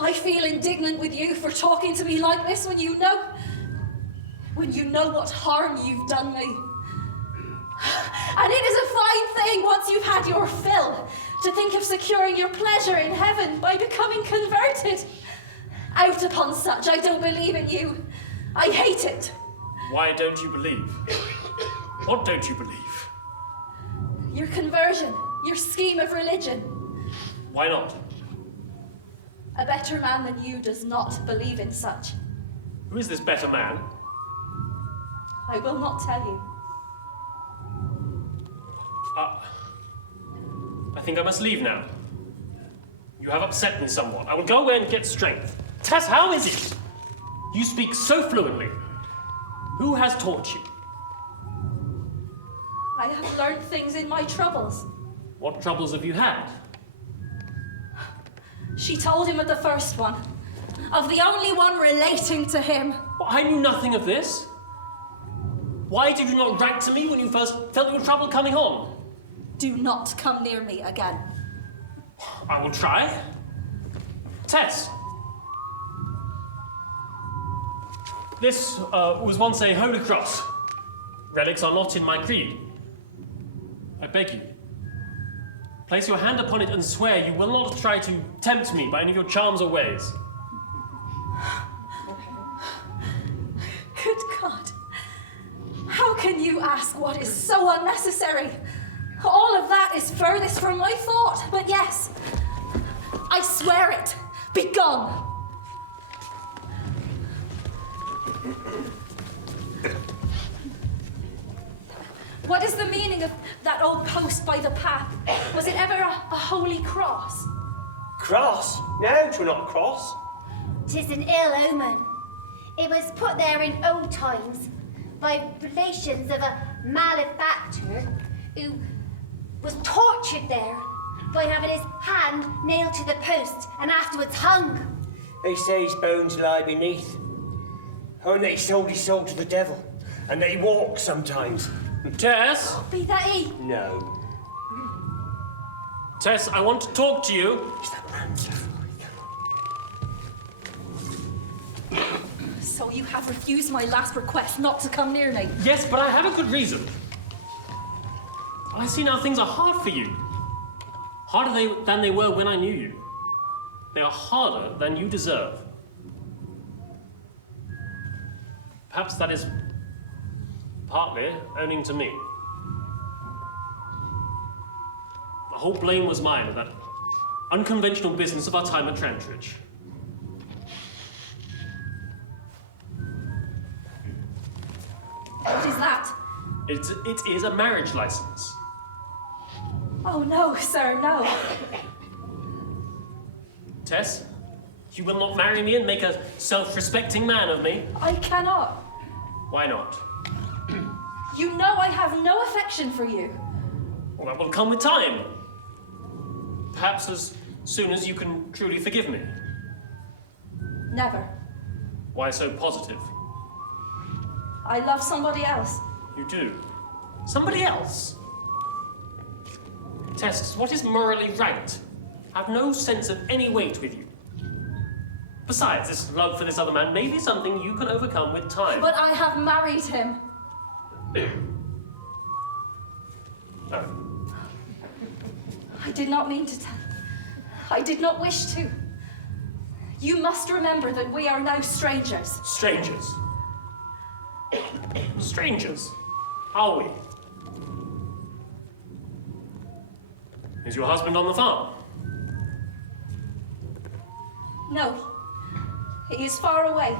I feel indignant with you for talking to me like this when you know what harm you've done me. And it is a fine thing, once you've had your fill, to think of securing your pleasure in heaven by becoming converted. Out upon such, I don't believe in you. I hate it. Why don't you believe? What don't you believe? Your conversion, your scheme of religion. Why not? A better man than you does not believe in such. Who is this better man? I will not tell you. I think I must leave now. You have upset me somewhat. I will go away and get strength. Tess, how is it? You speak so fluently. Who has taught you? I have learned things in my troubles. What troubles have you had? She told him of the first one, of the only one relating to him. Well, I knew nothing of this. Why did you not write to me when you first felt your trouble coming on? Do not come near me again. I will try. Tess. This was once a holy cross. Relics are not in my creed. I beg you. Place your hand upon it and swear you will not try to tempt me by any of your charms or ways. Good God. How can you ask what is so unnecessary? All of that is furthest from my thought, but yes, I swear it. Begone! What is the meaning of that old post by the path? Was it ever a holy cross? Cross? No, 'twere not a cross. 'Tis an ill omen. It was put there in old times by relations of a malefactor who was tortured there by having his hand nailed to the post and afterwards hung. They say his bones lie beneath. Oh, and they sold his soul to the devil. And they walk sometimes. Tess? Be that he? No. Tess, I want to talk to you. Is that man, sir? So you have refused my last request not to come near me. Yes, but I have a good reason. I see now things are hard for you. Harder than they were when I knew you. They are harder than you deserve. Perhaps that is partly owing to me. The whole blame was mine of that unconventional business of our time at Trantridge. What is that? It is a marriage license. Oh no, sir, no. Tess, you will not marry me and make a self-respecting man of me? I cannot. Why not? You know I have no affection for you. Well, that will come with time. Perhaps as soon as you can truly forgive me. Never. Why so positive? I love somebody else. You do? Somebody else? Tess, what is morally right? I have no sense of any weight with you. Besides, this love for this other man may be something you can overcome with time. But I have married him. Oh. I did not mean to tell. I did not wish to. You must remember that we are now strangers. Strangers? Strangers? Are we? Is your husband on the farm? No. He is far away.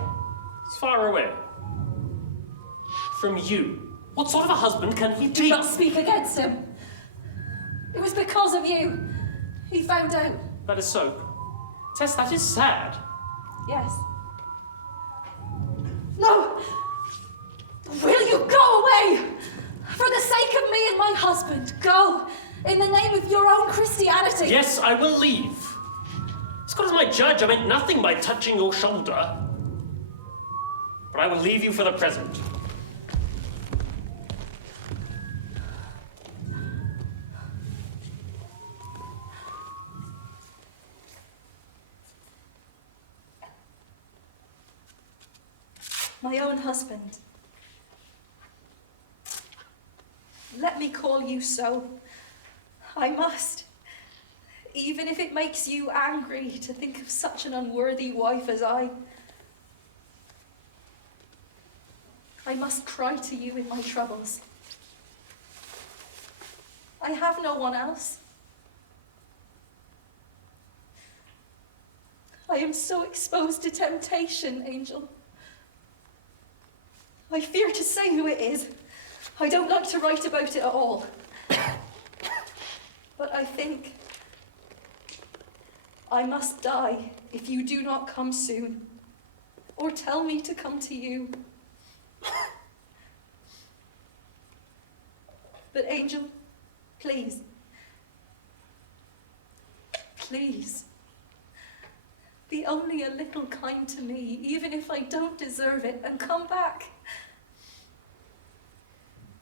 It's far away. From you. What sort of a husband can he Do be? not speak against him. It was because of you. He found out. That is so. Tess, that is sad. Yes. No! Will you go away? For the sake of me and my husband, go! In the name of your own Christianity! Yes, I will leave. As God is my judge, I meant nothing by touching your shoulder. But I will leave you for the present. My own husband. Let me call you so. I must. Even if it makes you angry to think of such an unworthy wife as I must cry to you in my troubles. I have no one else. I I am so exposed to temptation, Angel. I fear to say who it is. I don't like to write about it at all. But I think I must die if you do not come soon, or tell me to come to you. But Angel, please, please, be only a little kind to me, even if I don't deserve it, and come back.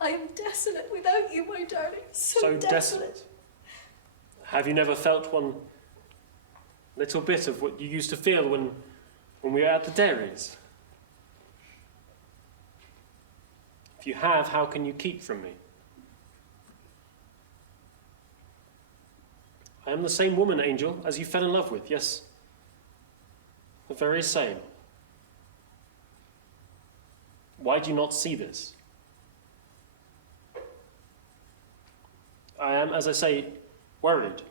I am desolate without you, my darling, so desolate. Have you never felt one little bit of what you used to feel when we were at the dairies? If you have, how can you keep from me? I am the same woman, Angel, as you fell in love with, yes. The very same. Why do you not see this? I am, as I say, worried.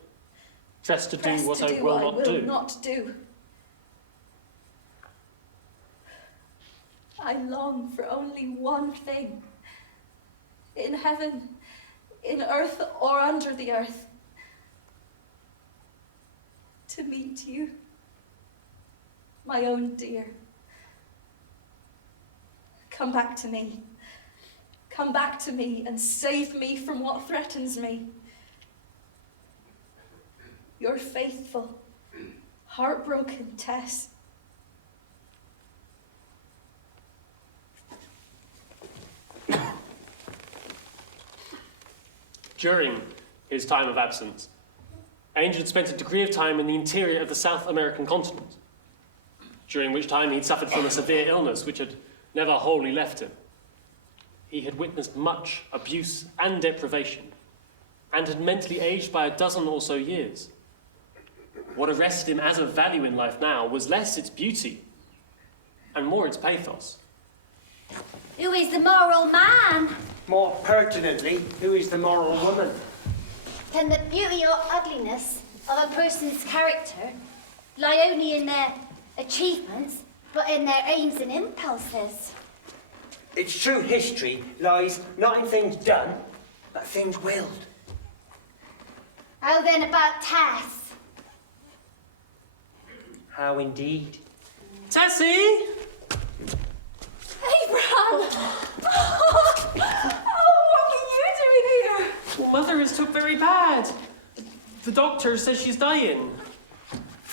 Pressed to do what I will not do. I long for only one thing. In heaven, in earth, or under the earth. To meet you, my own dear. Come back to me. Come back to me and save me from what threatens me. Your faithful, heartbroken Tess. During his time of absence, Angel had spent a degree of time in the interior of the South American continent, during which time he'd suffered from a severe illness which had never wholly left him. He had witnessed much abuse and deprivation, and had mentally aged by 12 or so years. What arrested him as of value in life now was less its beauty, and more its pathos. Who is the moral man? More pertinently, who is the moral woman? Can the beauty or ugliness of a person's character lie only in their achievements, but in their aims and impulses? Its true history lies not in things done, but things willed. How then about Tess? How indeed? Tessie! Abraham! Oh, what are you doing here? Well, Mother is took very bad. The doctor says she's dying.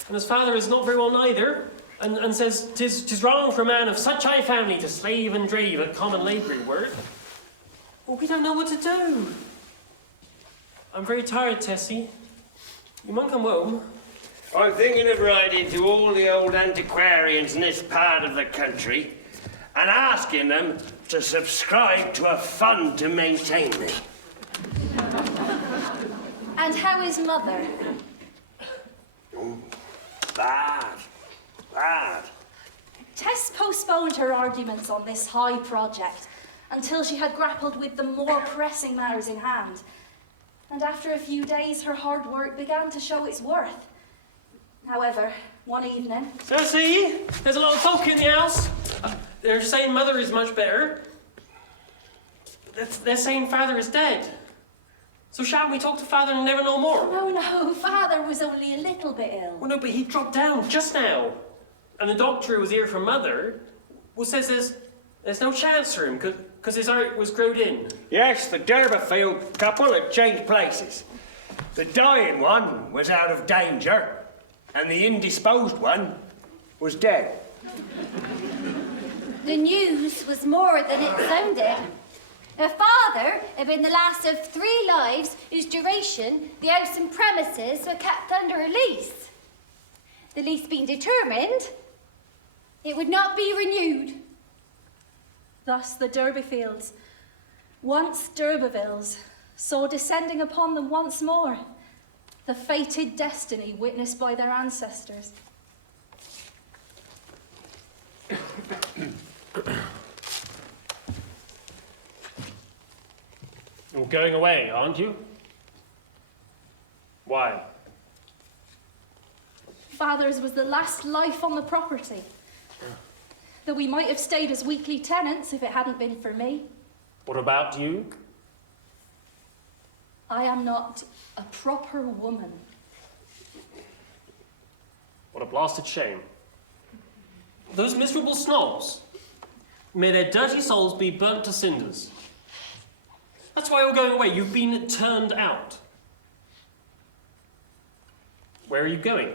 And his father is not very well neither, and says 'tis wrong for a man of such high family to slave and drave at common labouring work. Well, we don't know what to do. I'm very tired, Tessie. You might come home. I'm thinking of writing to all the old antiquarians in this part of the country and asking them to subscribe to a fund to maintain me. And how is Mother? Bad. Tess postponed her arguments on this high project until she had grappled with the more pressing matters in hand. And after a few days, her hard work began to show its worth. However, one evening... Tessie, there's a lot of folk in the house. They're saying Mother is much better. They're saying Father is dead. So shan't we talk to Father and never know more? No, Father was only a little bit ill. Well, no, but he dropped down just now. And the doctor who was here for Mother says there's no chance for him because his heart was growed in. Yes, the Durbeyfield couple had changed places. The dying one was out of danger, and the indisposed one was dead. The news was more than it sounded. Her father had been the last of 3 lives whose duration the house and premises were kept under a lease. The lease being determined, it would not be renewed. Thus the Durbeyfields, once d'Urbervilles, saw descending upon them once more the fated destiny witnessed by their ancestors. You're going away, aren't you? Why? father's was the last life on the property. Though we might have stayed as weekly tenants if it hadn't been for me. What about you? I am not a proper woman. What a blasted shame. Those miserable snobs. May their dirty souls be burnt to cinders. That's why you're going away. You've been turned out. Where are you going?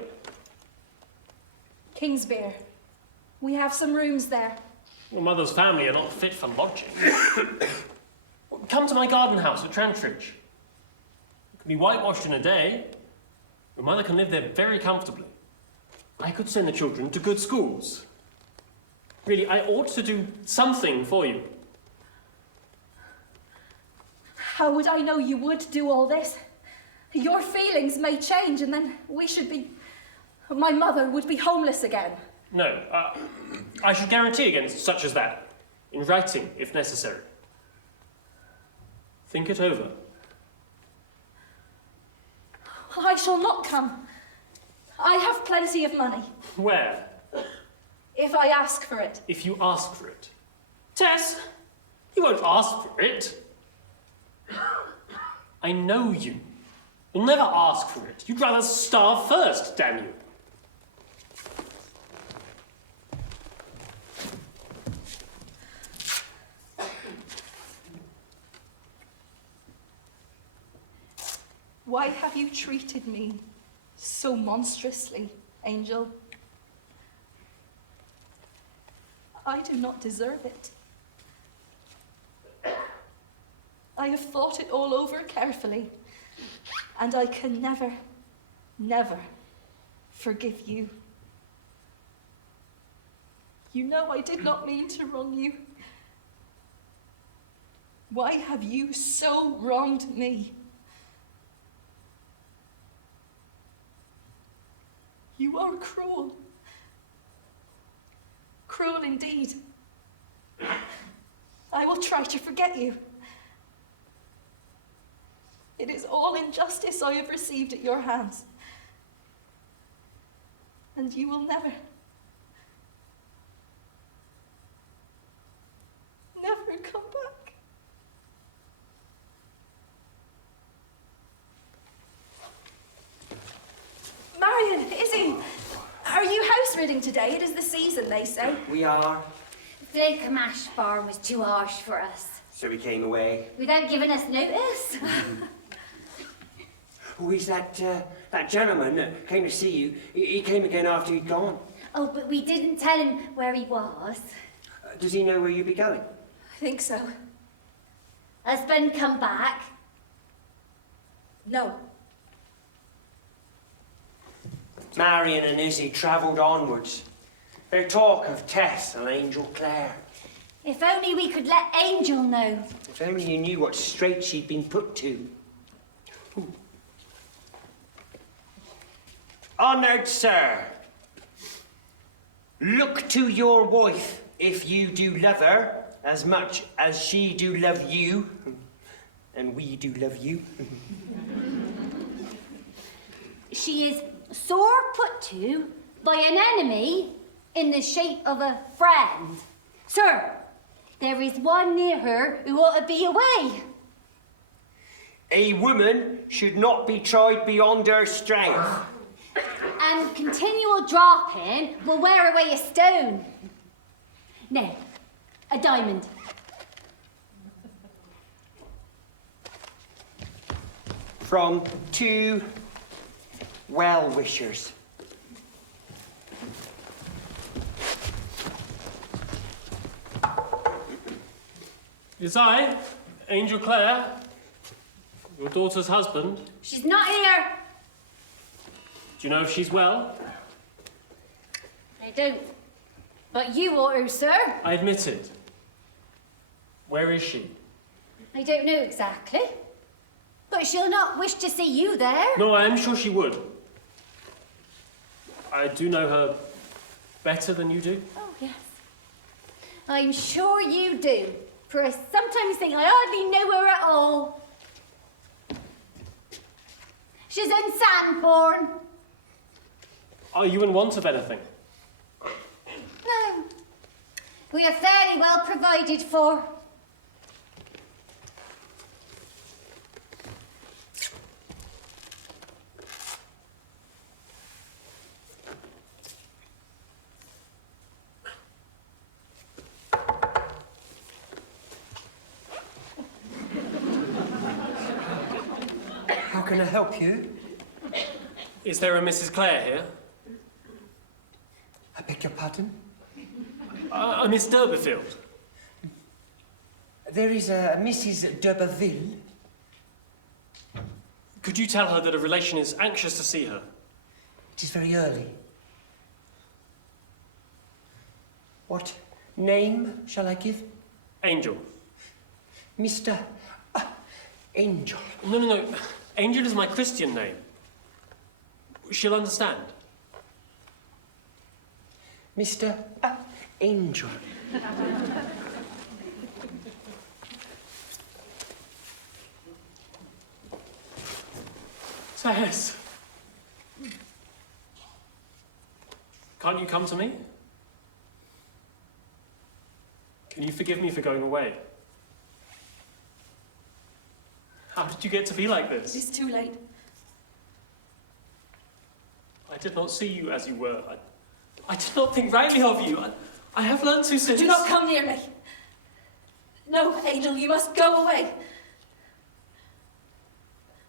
Kingsbere. We have some rooms there. Your mother's family are not fit for lodging. Come to my garden house at Trantridge. It can be whitewashed in a day. Your mother can live there very comfortably. I could send the children to good schools. Really, I ought to do something for you. How would I know you would do all this? Your feelings may change and then we should be... My mother would be homeless again. No, I should guarantee against such as that. In writing, if necessary. Think it over. I shall not come. I have plenty of money. Where? If I ask for it. If you ask for it. Tess, you won't ask for it. I know you. You'll never ask for it. You'd rather starve first, damn you. Why have you treated me so monstrously, Angel? I do not deserve it. I have thought it all over carefully, and I can never, never forgive you. You know I did not mean to wrong you. Why have you so wronged me? You are cruel. Cruel indeed. I will try to forget you. It is all injustice I have received at your hands. And you will never, never come back. Marion, Izzy, are you house ridding today? It is the season, they say. We are. The Blake Mash farm was too harsh for us. So we came away. Without giving us notice. Who is that gentleman that came to see you? He came again after you'd gone. Oh, but we didn't tell him where he was. Does he know where you'd be going? I think so. Husband come back. No. Marion and Izzy travelled onwards. Their talk of Tess and Angel Clare. If only we could let Angel know. If only you knew what strait she'd been put to. Honoured sir, look to your wife if you do love her as much as she do love you, and we do love you. She is sore put to by an enemy in the shape of a friend. Sir, there is one near her who ought to be away. A woman should not be tried beyond her strength. And continual dropping will wear away a stone. No, a diamond. From two well-wishers. It's I, Angel Clare, your daughter's husband. She's not here. Do you know if she's well? I don't. But you ought to, sir. I admit it. Where is she? I don't know exactly. But she'll not wish to see you there. No, I am sure she would. I do know her better than you do. Oh, yes. I'm sure you do. For I sometimes think I hardly know her at all. She's in Sandbourne. Are you in want of anything? No. We are fairly well provided for. How can I help you? Is there a Mrs. Clare here? I beg your pardon? A Miss D'Urberfield? There is a Mrs. d'Urberville. Could you tell her that a relation is anxious to see her? It is very early. What name shall I give? Angel. Mr. Angel. No. Angel is my Christian name. She'll understand. Mr. Angel. Tess. Can't you come to me? Can you forgive me for going away? How did you get to be like this? It's too late. I did not see you as you were. I did not think rightly of you. I have learned to since. Do not come near me. No, Angel, you must go away.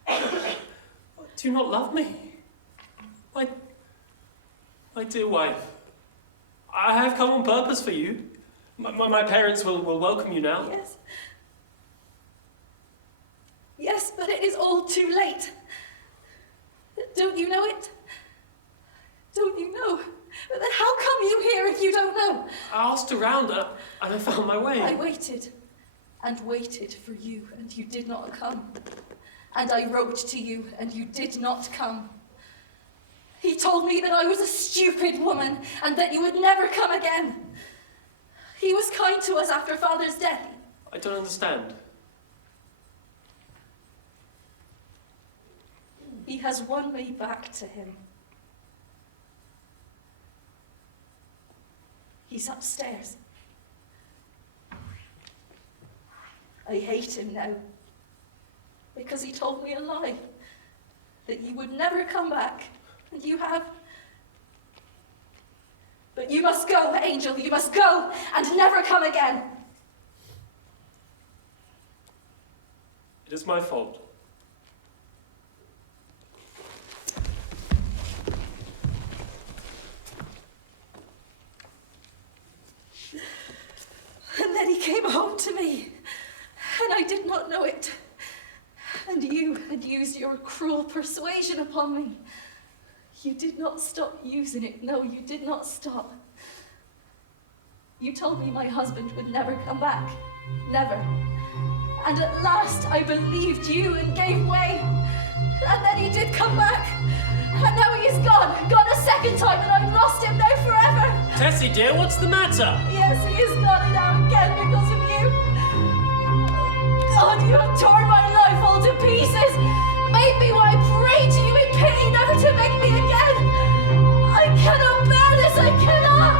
Do you not love me? My dear wife, I have come on purpose for you. My parents will welcome you now. Yes. Yes, but it is all too late. Don't you know it? Don't you know? But then how come you here if you don't know? I asked around and I found my way. I waited and waited for you, and you did not come. And I wrote to you, and you did not come. He told me that I was a stupid woman, and that you would never come again. He was kind to us after Father's death. I don't understand. He has won me back to him. He's upstairs. I hate him now, because he told me a lie, that you would never come back, and you have. But you must go, Angel, you must go, and never come again. It is my fault. And then he came home to me, and I did not know it. And you had used your cruel persuasion upon me. You did not stop using it. No, you did not stop. You told me my husband would never come back. Never. And at last I believed you and gave way. And then he did come back. And now he is gone. Gone a second time, and I've lost him now forever. Tessie, dear, what's the matter? Yes, he is gone now again because of you. God, you have torn my life all to pieces. Made me what I pray to you in pity never to make me again. I cannot bear this, I cannot.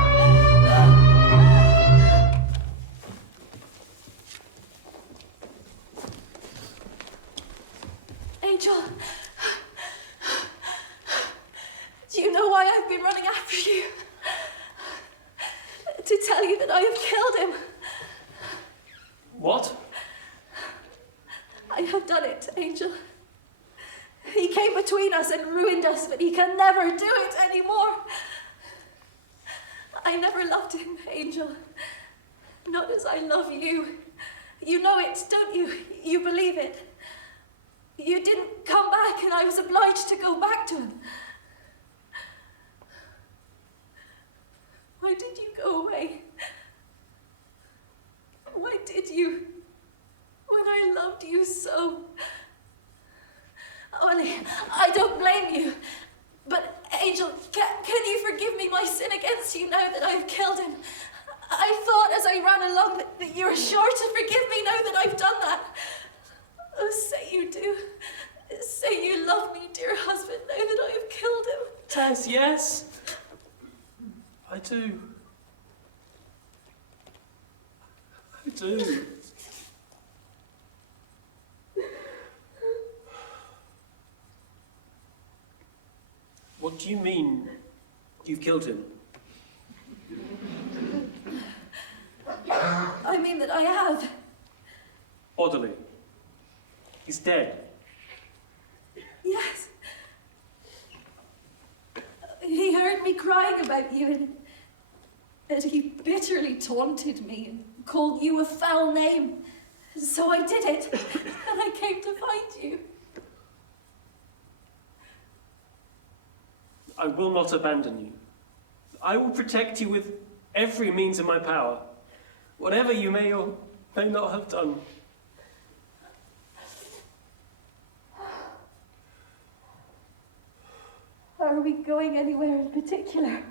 Angel, do you know why I've been running after you? To tell you that I have killed him. What? I have done it, Angel. He came between us and ruined us, but he can never do it anymore. I never loved him, Angel. Not as I love you. You know it, don't you? You believe it. You didn't come back, and I was obliged to go back to him. Why did you go away? Why did you? When I loved you so. Ollie, I don't blame you. But, Angel, can you forgive me my sin against you now that I've killed him? I thought as I ran along that you were sure to forgive me now that I've done that. Oh, say you do. Say you love me, dear husband, now that I have killed him. Tess, yes? I do. I do. What do you mean you've killed him? I mean that I have. Bodily. He's dead. Yes. He heard me crying about you and he bitterly taunted me and called you a foul name. So I did it and I came to find you. I will not abandon you. I will protect you with every means in my power, whatever you may or may not have done. Are we going anywhere in particular?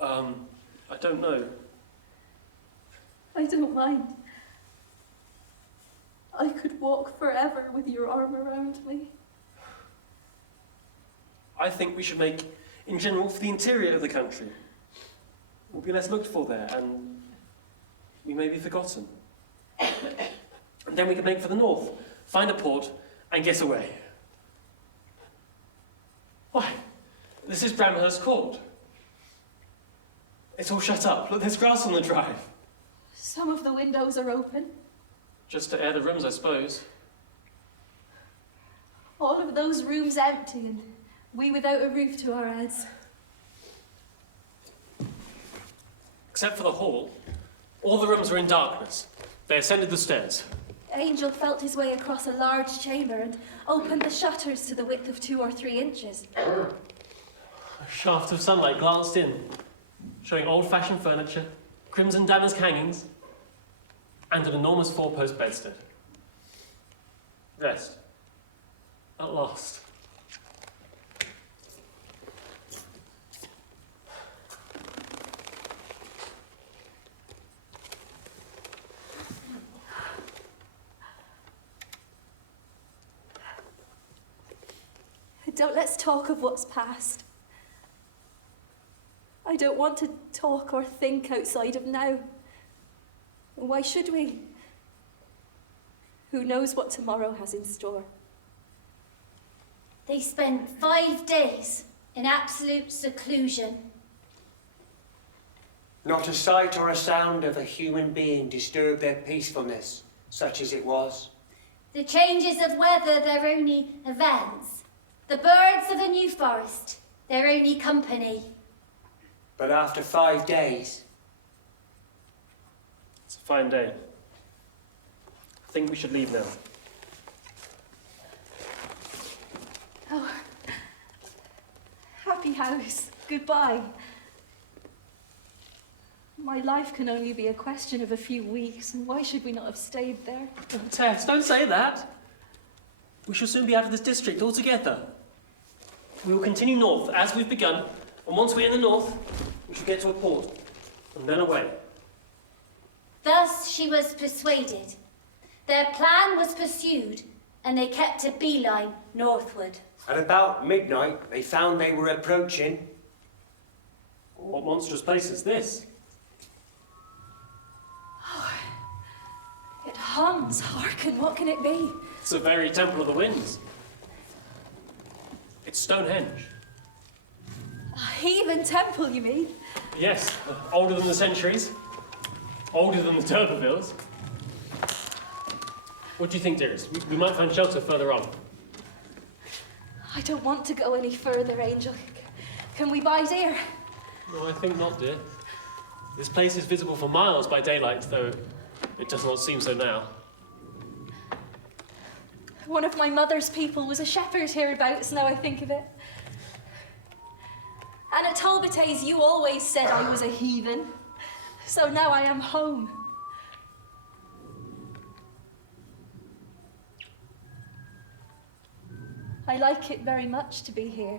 I don't know. I don't mind. I could walk forever with your arm around me. I think we should make, in general, for the interior of the country. We'll be less looked for there, and we may be forgotten. And then we can make for the north, find a port, and get away. Why, this is Bramhurst Court. It's all shut up. Look, there's grass on the drive. Some of the windows are open. Just to air the rooms, I suppose. All of those rooms empty and we without a roof to our heads. Except for the hall, all the rooms are in darkness. They ascended the stairs. Angel felt his way across a large chamber and opened the shutters to the width of 2 or 3 inches. A shaft of sunlight glanced in, showing old-fashioned furniture, crimson damask hangings, and an enormous 4-post bedstead. Rest. At last. Don't let's talk of what's past. I don't want to talk or think outside of now. Why should we? Who knows what tomorrow has in store? They spent 5 days in absolute seclusion. Not a sight or a sound of a human being disturbed their peacefulness, such as it was. The changes of weather, their only events. The birds of the New Forest, their only company. But after 5 days... It's a fine day. I think we should leave now. Oh, happy house, goodbye. My life can only be a question of a few weeks, and why should we not have stayed there? Oh, Tess, don't say that. We shall soon be out of this district altogether. We will continue north, as we've begun, and once we're in the north, we shall get to a port, and then away. Thus she was persuaded. Their plan was pursued, and they kept a beeline northward. At about midnight, they found they were approaching... What monstrous place is this? Oh, it hums. Hearken, what can it be? It's the very Temple of the Winds. It's Stonehenge. A heathen temple, you mean? Yes, older than the centuries, older than the D'Urbervilles. What do you think, dearest? We might find shelter further on. I don't want to go any further, Angel. Can we bide here? No, I think not, dear. This place is visible for miles by daylight, though it does not seem so now. One of my mother's people was a shepherd hereabouts, now I think of it. And at Talbotay's you always said I was a heathen. So now I am home. I like it very much to be here.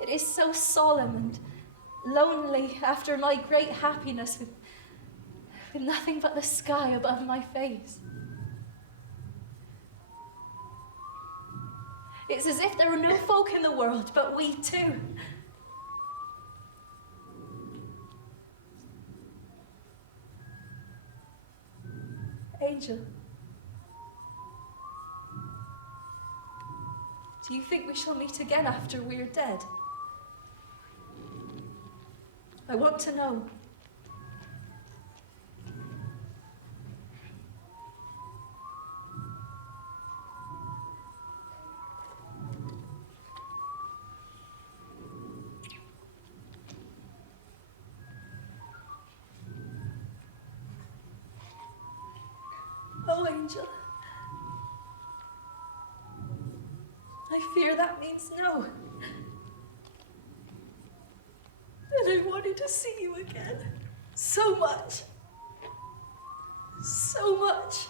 It is so solemn and lonely after my great happiness with nothing but the sky above my face. It's as if there were no folk in the world but we two. Angel, do you think we shall meet again after we're dead? I want to know. Oh, Angel. I fear that means no. And I wanted to see you again. So much. So much.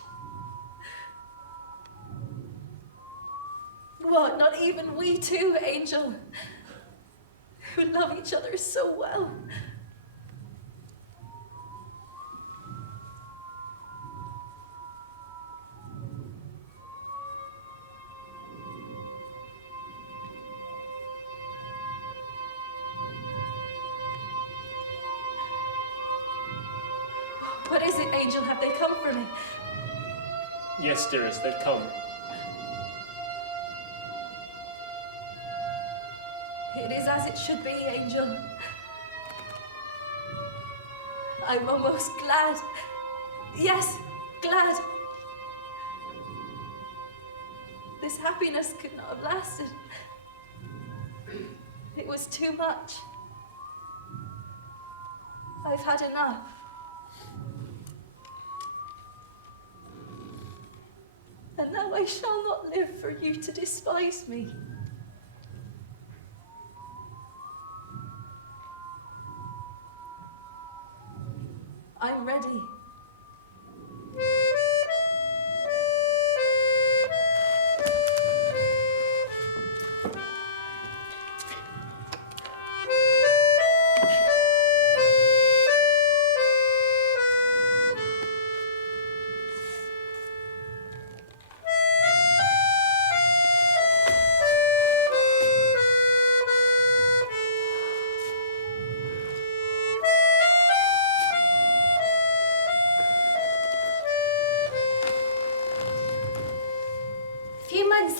What, not even we two, Angel, who love each other so well? What is it, Angel? Have they come for me? Yes, dearest, they've come. It is as it should be, Angel. I'm almost glad. Yes, glad. This happiness could not have lasted. It was too much. I've had enough. And now I shall not live for you to despise me. I'm ready.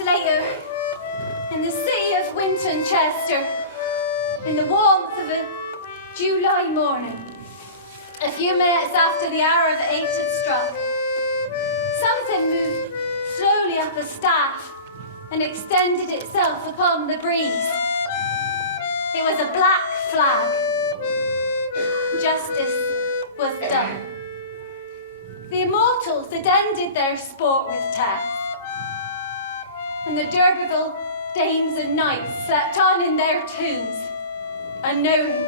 Later, in the city of Wintonchester, in the warmth of a July morning, a few minutes after the hour of 8 had struck, something moved slowly up a staff and extended itself upon the breeze. It was a black flag. Justice was done. The immortals had ended their sport with Tess, and the D'Urberville dames and knights slept on in their tombs, unknowing